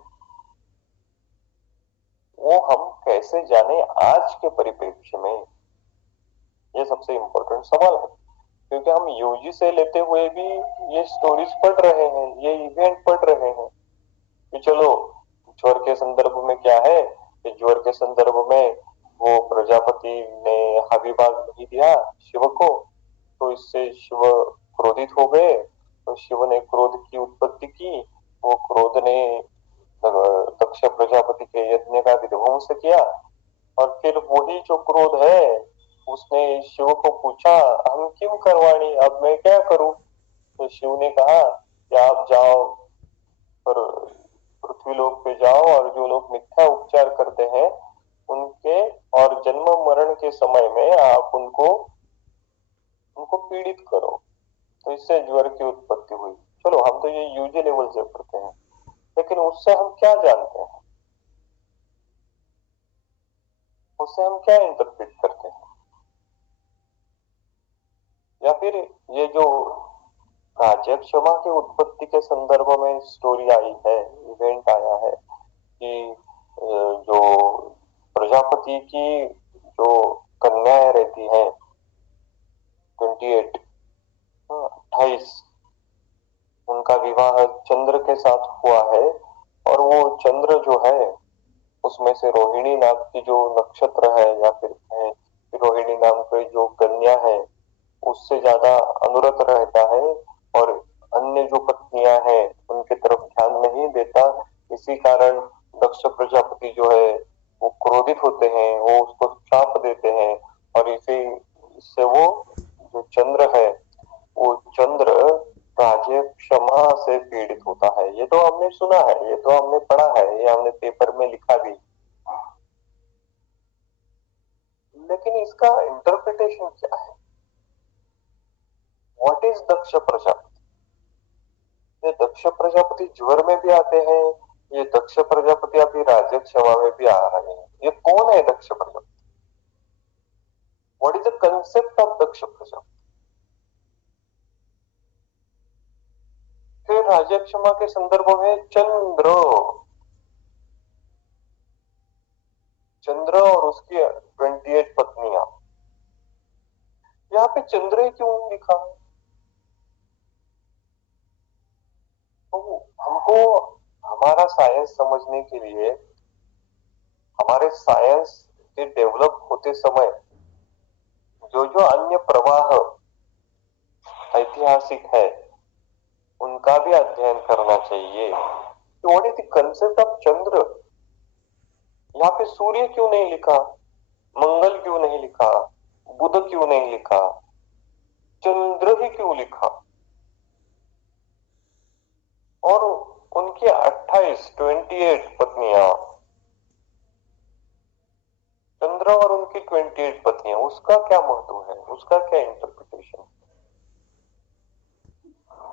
वो हम कैसे जाने आज के परिप्रेक्ष्य में, ये सबसे इंपॉर्टेंट सवाल है। क्योंकि हम यूजी से लेते हुए भी ये स्टोरीज पढ़ रहे हैं, ये इवेंट पढ़ रहे हैं कि चलो ज्वर के संदर्भ में क्या है कि ज्वर के संदर्भ में वो प्रजापति ने हवि भाग नहीं दिया शिव को, तो इससे शिव क्रोधित हो गए, तो शिव ने क्रोध की उत्पत्ति की। वो क्रोध ने दक्ष प्रजापति के यज्ञ का विध्वंस किया, और फिर वही जो क्रोध है उसने शिव को पूछा, हम क्यों करवाणी, अब मैं क्या करूं। तो शिव ने कहा कि आप जाओ और पृथ्वी लोक पे जाओ, और जो लोग मिथ्या उपचार करते हैं उनके और जन्म मरण के समय में आप उनको उनको पीड़ित करो। तो इससे ज्वर की उत्पत्ति हुई। चलो हम तो ये यूजी लेवल से पढ़ते हैं, लेकिन उससे हम क्या जानते हैं, उससे हम क्या इंटरप्रेट करते हैं। या फिर ये जो राज्य क्षमा की उत्पत्ति के संदर्भ में स्टोरी आई है, इवेंट आया है कि जो प्रजापति की जो कन्याएं रहती हैं 28, 28, उनका विवाह चंद्र के साथ हुआ है, और वो चंद्र जो है उसमें से रोहिणी नाम की जो नक्षत्र है, या फिर रोहिणी नाम की जो कन्या है उससे ज्यादा अनुरक्त रहता है, और अन्य जो पत्नियां हैं उनके तरफ ध्यान नहीं देता। इसी कारण दक्ष प्रजापति जो है वो क्रोधित होते हैं, वो उसको शाप देते हैं, और इसी इससे वो जो चंद्र है वो चंद्र राज्य क्षमा से पीड़ित होता है। ये तो हमने सुना है, ये तो हमने पढ़ा है, ये हमने पेपर में लिखा भी। लेकिन इसका इंटरप्रिटेशन क्या है? व्हाट इज दक्ष प्रजापति? ये दक्ष प्रजापति ज्वर में भी आते हैं, ये दक्ष प्रजापति अभी राज्य क्षमा में भी आ रहे हैं। ये कौन है Daksha Prajapati? What is the concept of Daksha Prajapati? फिर राज्य क्षमा के संदर्भ में चंद्र, चंद्र और उसकी 28 पत्नियां। यहाँ पे चंद्र क्यों लिखा? तो हमको हमारा साइंस समझने के लिए, हमारे साइंस के डेवलप होते समय जो जो अन्य प्रवाह ऐतिहासिक है उनका भी अध्ययन करना चाहिए। तो what is the concept of Chandra? यहाँ पे सूर्य क्यों नहीं लिखा, मंगल क्यों नहीं लिखा, बुध क्यों नहीं लिखा, चंद्र ही क्यों लिखा? और उनकी 28 पत्नियां, चंद्र और उनकी 28 पत्नियां, उसका क्या महत्व है, उसका क्या इंटरप्रिटेशन?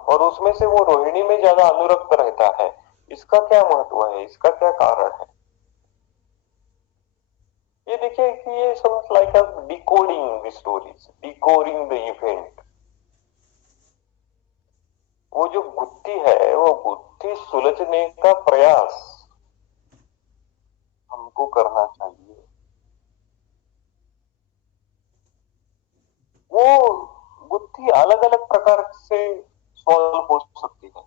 और उसमें से वो रोहिणी में ज्यादा अनुरक्त रहता है, इसका क्या महत्व है, इसका क्या कारण है? ये देखिए कि ये समझ like decoding the stories, decoding the event. वो जो गुत्थी है, वो गुत्थी सुलझने का प्रयास हमको करना चाहिए। वो गुत्थी अलग अलग प्रकार से सॉल्व हो सकती है,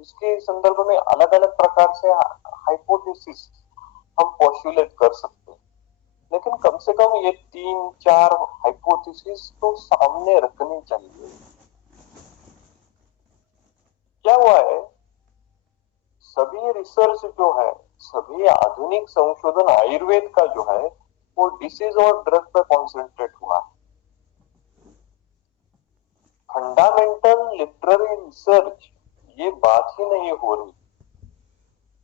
इसके संदर्भ में अलग अलग प्रकार से हाइपोथेसिस हम पोस्टुलेट कर सकते हैं। लेकिन कम से कम ये 3-4 हाइपोथेसिस तो सामने रखनी चाहिए। क्या हुआ है, सभी रिसर्च जो है, सभी आधुनिक संशोधन आयुर्वेद का जो है वो डिसीज और ड्रग पर कॉन्सेंट्रेट हुआ है। फंडामेंटल लिटरेरी रिसर्च ये बात ही नहीं हो रही।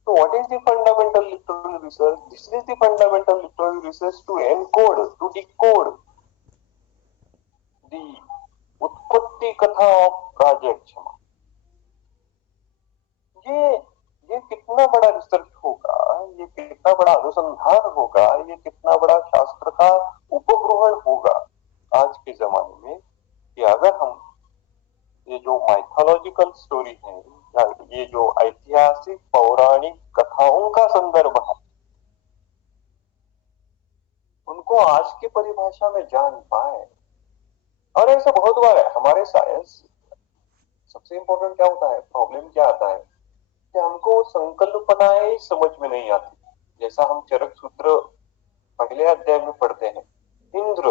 तो what is the fundamental literary research? This is the fundamental literary research to encode, to decode the उत्पत्ति कथा ऑफ राजक्षमा। ये कितना बड़ा रिसर्च होगा, ये कितना बड़ा अनुसंधान होगा, ये कितना बड़ा शास्त्र का उपग्रहण होगा आज के जमाने में, कि अगर हम ये जो माइथोलॉजिकल स्टोरी है या ये जो ऐतिहासिक पौराणिक कथाओं का संदर्भ है, उनको आज की परिभाषा में जान पाए। और ऐसा बहुत बार है हमारे साइंस, सबसे इंपॉर्टेंट क्या होता है, प्रॉब्लम क्या आता है कि हमको संकल्पनाएं समझ में नहीं आती। जैसा हम चरक सूत्र पहले अध्याय में पढ़ते हैं, इंद्र,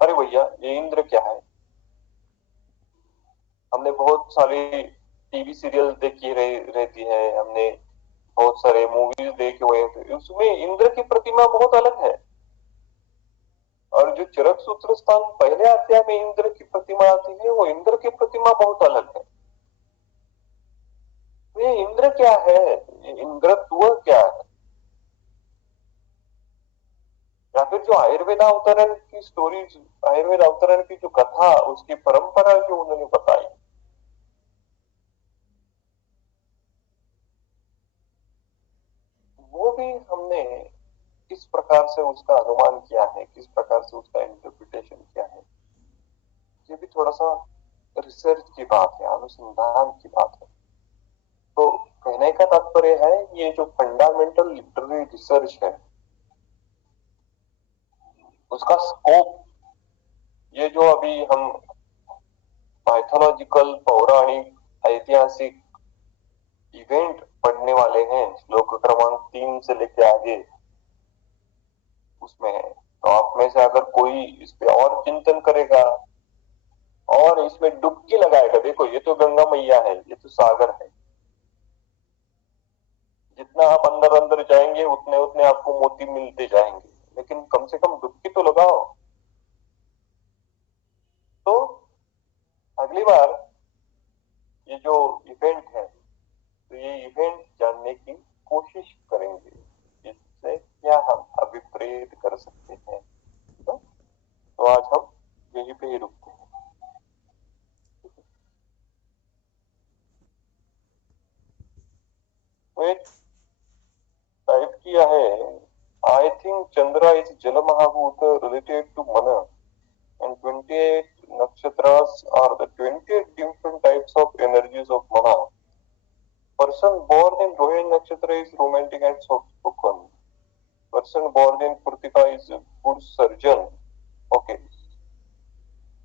अरे भैया ये इंद्र क्या है? हमने बहुत सारी टीवी सीरियल देखी रहती है, हमने बहुत सारे मूवीज देखे हुए हैं, उसमें इंद्र की प्रतिमा बहुत अलग है। और जो चरक सूत्र स्थान पहले अध्याय में इंद्र की प्रतिमा आती है, वो इंद्र की प्रतिमा बहुत अलग है। ये इंद्र क्या है, ये इंद्रत्व क्या है? या फिर जो आयुर्वेद अवतरण की स्टोरीज, आयुर्वेद अवतरण की जो कथा, उसकी परंपरा जो उन्होंने बताई, वो भी हमने किस प्रकार से उसका अनुमान किया है, किस प्रकार से उसका इंटरप्रिटेशन किया है, ये भी थोड़ा सा रिसर्च की बात है, अनुसंधान की बात है। तो कहने का तात्पर्य है, ये जो फंडामेंटल लिटरेरी रिसर्च है, उसका स्कोप, ये जो अभी हम माइथोलॉजिकल पौराणिक ऐतिहासिक इवेंट पढ़ने वाले हैं, श्लोक क्रमांक 3 से लेके आगे, उसमें है। तो आप में से अगर कोई इस पे और चिंतन करेगा और इसमें डुबकी लगाएगा, देखो ये तो गंगा मैया है, ये तो सागर है, जितना आप अंदर अंदर जाएंगे उतने उतने आपको मोती मिलते जाएंगे, लेकिन कम से कम डुबकी तो लगाओ। तो अगली बार ये जो इवेंट है, तो ये इवेंट जानने की कोशिश करेंगे, इससे क्या हम अभिप्रेत कर सकते हैं। तो आज हम यहीं पे ही रुकते हैं। तो एक टाइप किया है, आई थिंक चंद्रा इज जल महाभूत रिलेटेड टू मन and 28 nakshatras are the 28 different types of energies of mana. Person born in Rohini nakshatra is romantic and soft spoken. Person born in Kritika is a good surgeon. Okay.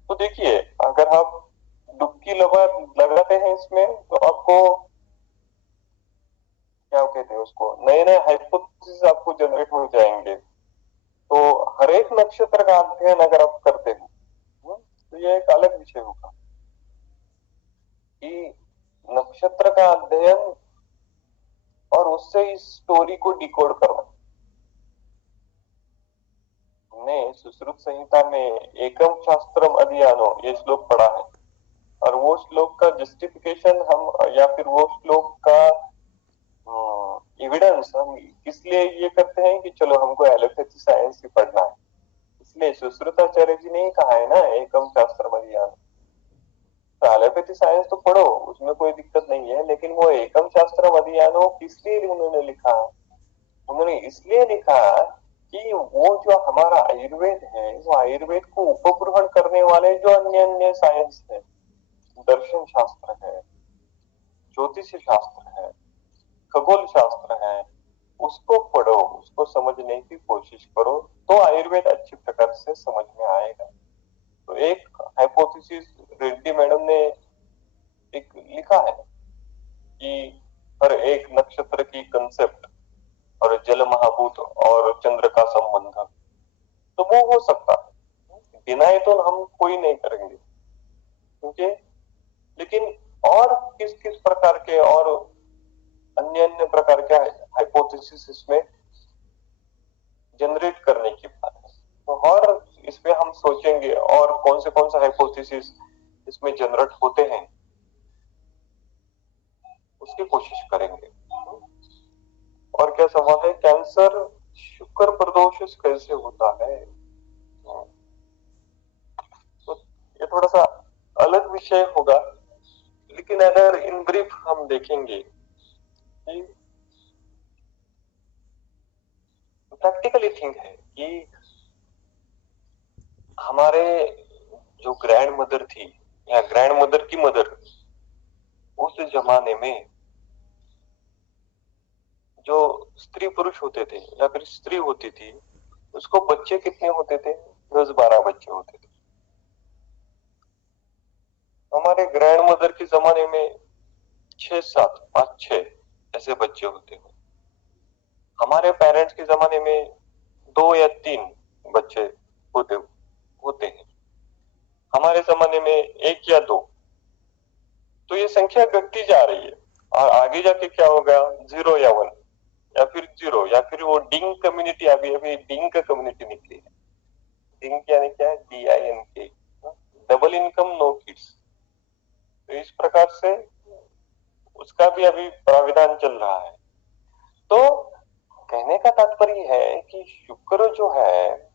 तो देखिए, अगर आप डुबकी लगाते हैं इसमें, तो आपको क्या कहते हैं, उसको नए नए हाइपोथेसिस आपको जनरेट हो जाएंगे। तो हर एक नक्षत्र का अध्ययन अगर आप करते हैं, तो ये एक अलग विषय होगा कि नक्षत्र का अध्ययन और उससे इस स्टोरी को डिकोड करना। हमने सुश्रुत संहिता में एकम शास्त्रम अधियानो ये श्लोक पढ़ा है, और वो श्लोक का जस्टिफिकेशन हम, या फिर वो श्लोक का एविडेंस हम इसलिए ये करते हैं कि चलो हमको एलोपैथी साइंस ही पढ़ना है, इसलिए सुश्रुताचार्य जी ने कहा है ना एकम शास्त्रम अधियानो। तो एलोपैथी साइंस तो पढ़ो, उसमें कोई दिक्कत नहीं है, लेकिन वो एकम शास्त्रम अधियानो किसलिए उन्होंने लिखा? उन्होंने इसलिए लिखा कि वो जो हमारा आयुर्वेद है, वो आयुर्वेद को उपग्रहण करने वाले जो अन्य अन्य साइंस है, दर्शन शास्त्र है, ज्योतिष शास्त्र है, खगोल शास्त्र है, उसको पढ़ो, उसको समझने की कोशिश करो, तो आयुर्वेद अच्छी प्रकार से समझ में आएगा। तो एक हाइपोथेसिस रेड्डी मैडम ने एक लिखा है कि हर एक नक्षत्र की कंसेप्ट और जल महाभूत और चंद्र का संबंध, तो वो हो सकता है, डिनाई तो हम कोई नहीं करेंगे, क्योंकि लेकिन और किस किस प्रकार के और अन्य अन्य प्रकार के हाइपोथेसिस इसमें जनरेट करने की बात है। तो और इस पे हम सोचेंगे और कौन से हाइपोथेसिस इसमें जनरेट होते हैं। उसकी कोशिश करेंगे। और क्या सवाल है, कैंसर शुक्र प्रदोष कैसे होता है? तो ये थोड़ा सा अलग विषय होगा, लेकिन अगर इन ब्रीफ हम देखेंगे कि प्रैक्टिकली थिंग है कि हमारे जो ग्रैंड मदर थी या ग्रैंड मदर की मदर, उस जमाने में जो स्त्री पुरुष होते थे या फिर स्त्री होती थी, उसको बच्चे कितने होते थे? 10-12 बच्चे होते थे। हमारे ग्रैंड मदर के जमाने में 6-7, 5-6 ऐसे बच्चे होते हैं। हमारे पेरेंट्स के जमाने में 2 या 3 बच्चे होते होते हैं। हमारे जमाने में 1 या 2। तो ये संख्या घटती जा रही है और आगे जाके क्या होगा, 0 या 1 या फिर 0 या फिर वो डिंग कम्युनिटी, अभी अभी डिंग का कम्युनिटी निकली है। डिंग यानी क्या है? DINK, double income no kids. तो इस प्रकार से उसका भी अभी प्राविधान चल रहा है। तो कहने का तात्पर्य है कि शुक्र जो है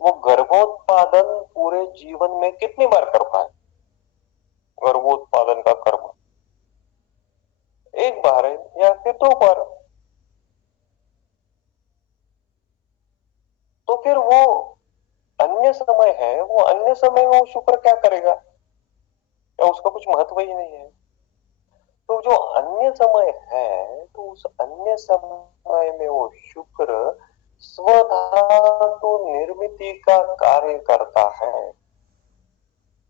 वो गर्भोत्पादन पूरे जीवन में कितनी बार करता है? गर्भोत्पादन का कर्म 1 बार है या फिर 2 बार। तो फिर वो अन्य समय है, वो अन्य समय में वो शुक्र क्या करेगा? या उसका कुछ महत्व ही नहीं है। तो जो अन्य समय है, तो उस अन्य समय में वो शुक्र स्वधातु निर्मिति का कार्य करता है।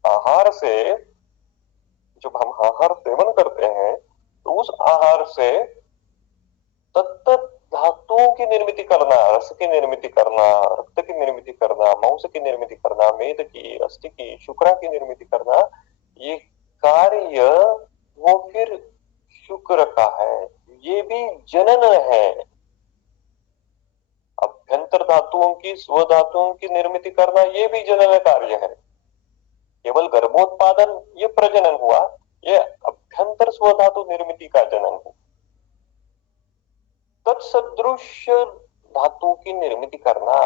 आहार से, जब हम आहार सेवन करते हैं तो उस आहार से तत्त धातुओं की निर्मिति करना, रस की निर्मिति करना, रक्त की निर्मिति करना, मांस की निर्मिति करना, मेद की, अस्थि की, शुक्रा की निर्मिति करना, ये कार्य वो फिर शुक्र का है। ये भी जनन है। अभ्यंतर धातुओं की, स्व धातुओं की निर्मिति करना, ये भी जनन कार्य है। केवल गर्भोत्पादन ये प्रजनन हुआ, ये अभ्यंतर स्व धातु निर्मिति का जनन हुआ। तत्सदृश धातु की निर्मिति करना।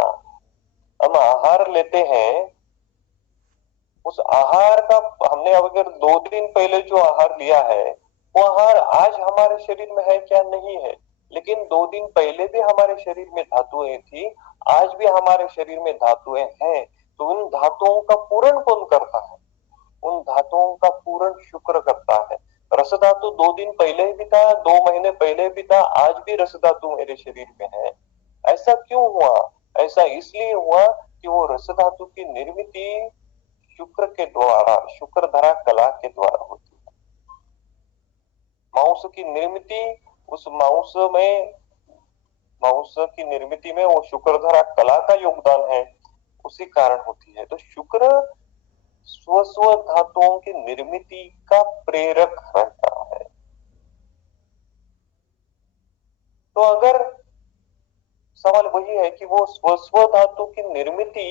हम आहार लेते हैं, उस आहार का हमने अगर 2 दिन पहले जो आहार लिया है, वो आहार आज हमारे शरीर में है क्या? नहीं है। लेकिन 2 दिन पहले भी हमारे शरीर में धातुएं थी, आज भी हमारे शरीर में धातुएं हैं। तो उन धातुओं का पूरण कौन करता है? उन धातुओं का पूरण शुक्र करता है। रस धातु 2 दिन पहले भी था, 2 महीने पहले भी था, आज भी रस धातु मेरे शरीर में है। ऐसा क्यों हुआ? ऐसा इसलिए हुआ कि वो रस धातु की निर्मिति शुक्र के द्वारा, शुक्र धरा कला के द्वारा होती है। मांस की निर्मिति, उस मांस में, मांस की निर्मिति में वो शुक्र धरा कला का योगदान है, उसी कारण होती है। तो शुक्र स्व स्व धातुओं की निर्मिति का प्रेरक रहता है। तो अगर सवाल वही है कि वो स्व स्व धातु की निर्मिति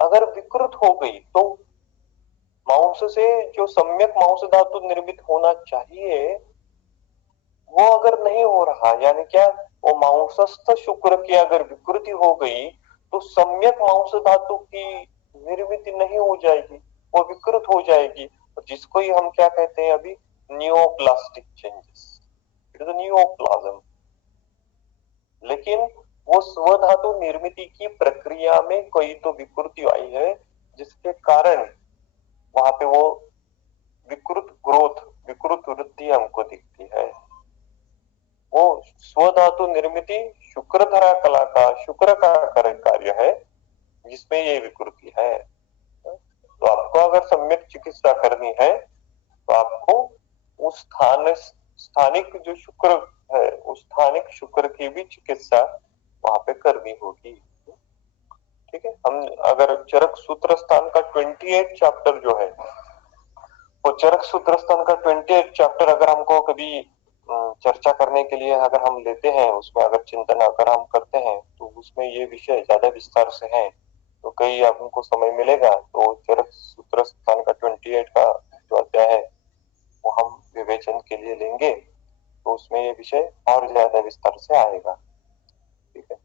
अगर विकृत हो गई, तो मांस से जो सम्यक मांस धातु निर्मित होना चाहिए वो अगर नहीं हो रहा, यानी क्या, वो मांसस्थ शुक्र की अगर विकृति हो गई तो सम्यक मांस धातु की निर्मिति नहीं हो जाएगी, वो विकृत हो जाएगी। जिसको ही हम क्या कहते हैं अभी, neoplastic changes, it is neoplasm. लेकिन वो स्वधातु निर्मिति की प्रक्रिया में कोई तो विकृति आई है, जिसके कारण वहां पे वो विकृत ग्रोथ, विकृत वृद्धि हमको दिखती है। वो स्वधातु निर्मिति शुक्र धरा कला का, शुक्र का कार्य है, जिसमें ये विकृति है। तो आपको अगर सम्यक चिकित्सा करनी है तो आपको उस स्थानिक जो शुक्र है, उस स्थानिक शुक्र की भी चिकित्सा वहां पे करनी होगी। ठीक है। हम अगर चरक सूत्र स्थान का 28 चैप्टर जो है, वो चरक सूत्र स्थान का 28 चैप्टर अगर हमको कभी चर्चा करने के लिए अगर हम लेते हैं, उसमें अगर चिंतन अगर हम करते हैं, तो उसमें ये विषय ज्यादा विस्तार से है। तो कई आपको समय मिलेगा तो चरक सूत्र स्थान का 28 का जो अध्याय है वो हम विवेचन के लिए लेंगे। उसमें ये विषय और ज्यादा विस्तार से आएगा। ठीक है,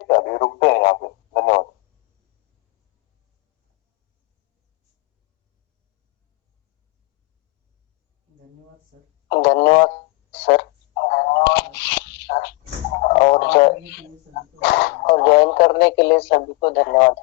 ठीक है, अभी रुकते हैं यहाँ पे। धन्यवाद। धन्यवाद सर। और ज्वाइन करने के लिए सभी को धन्यवाद।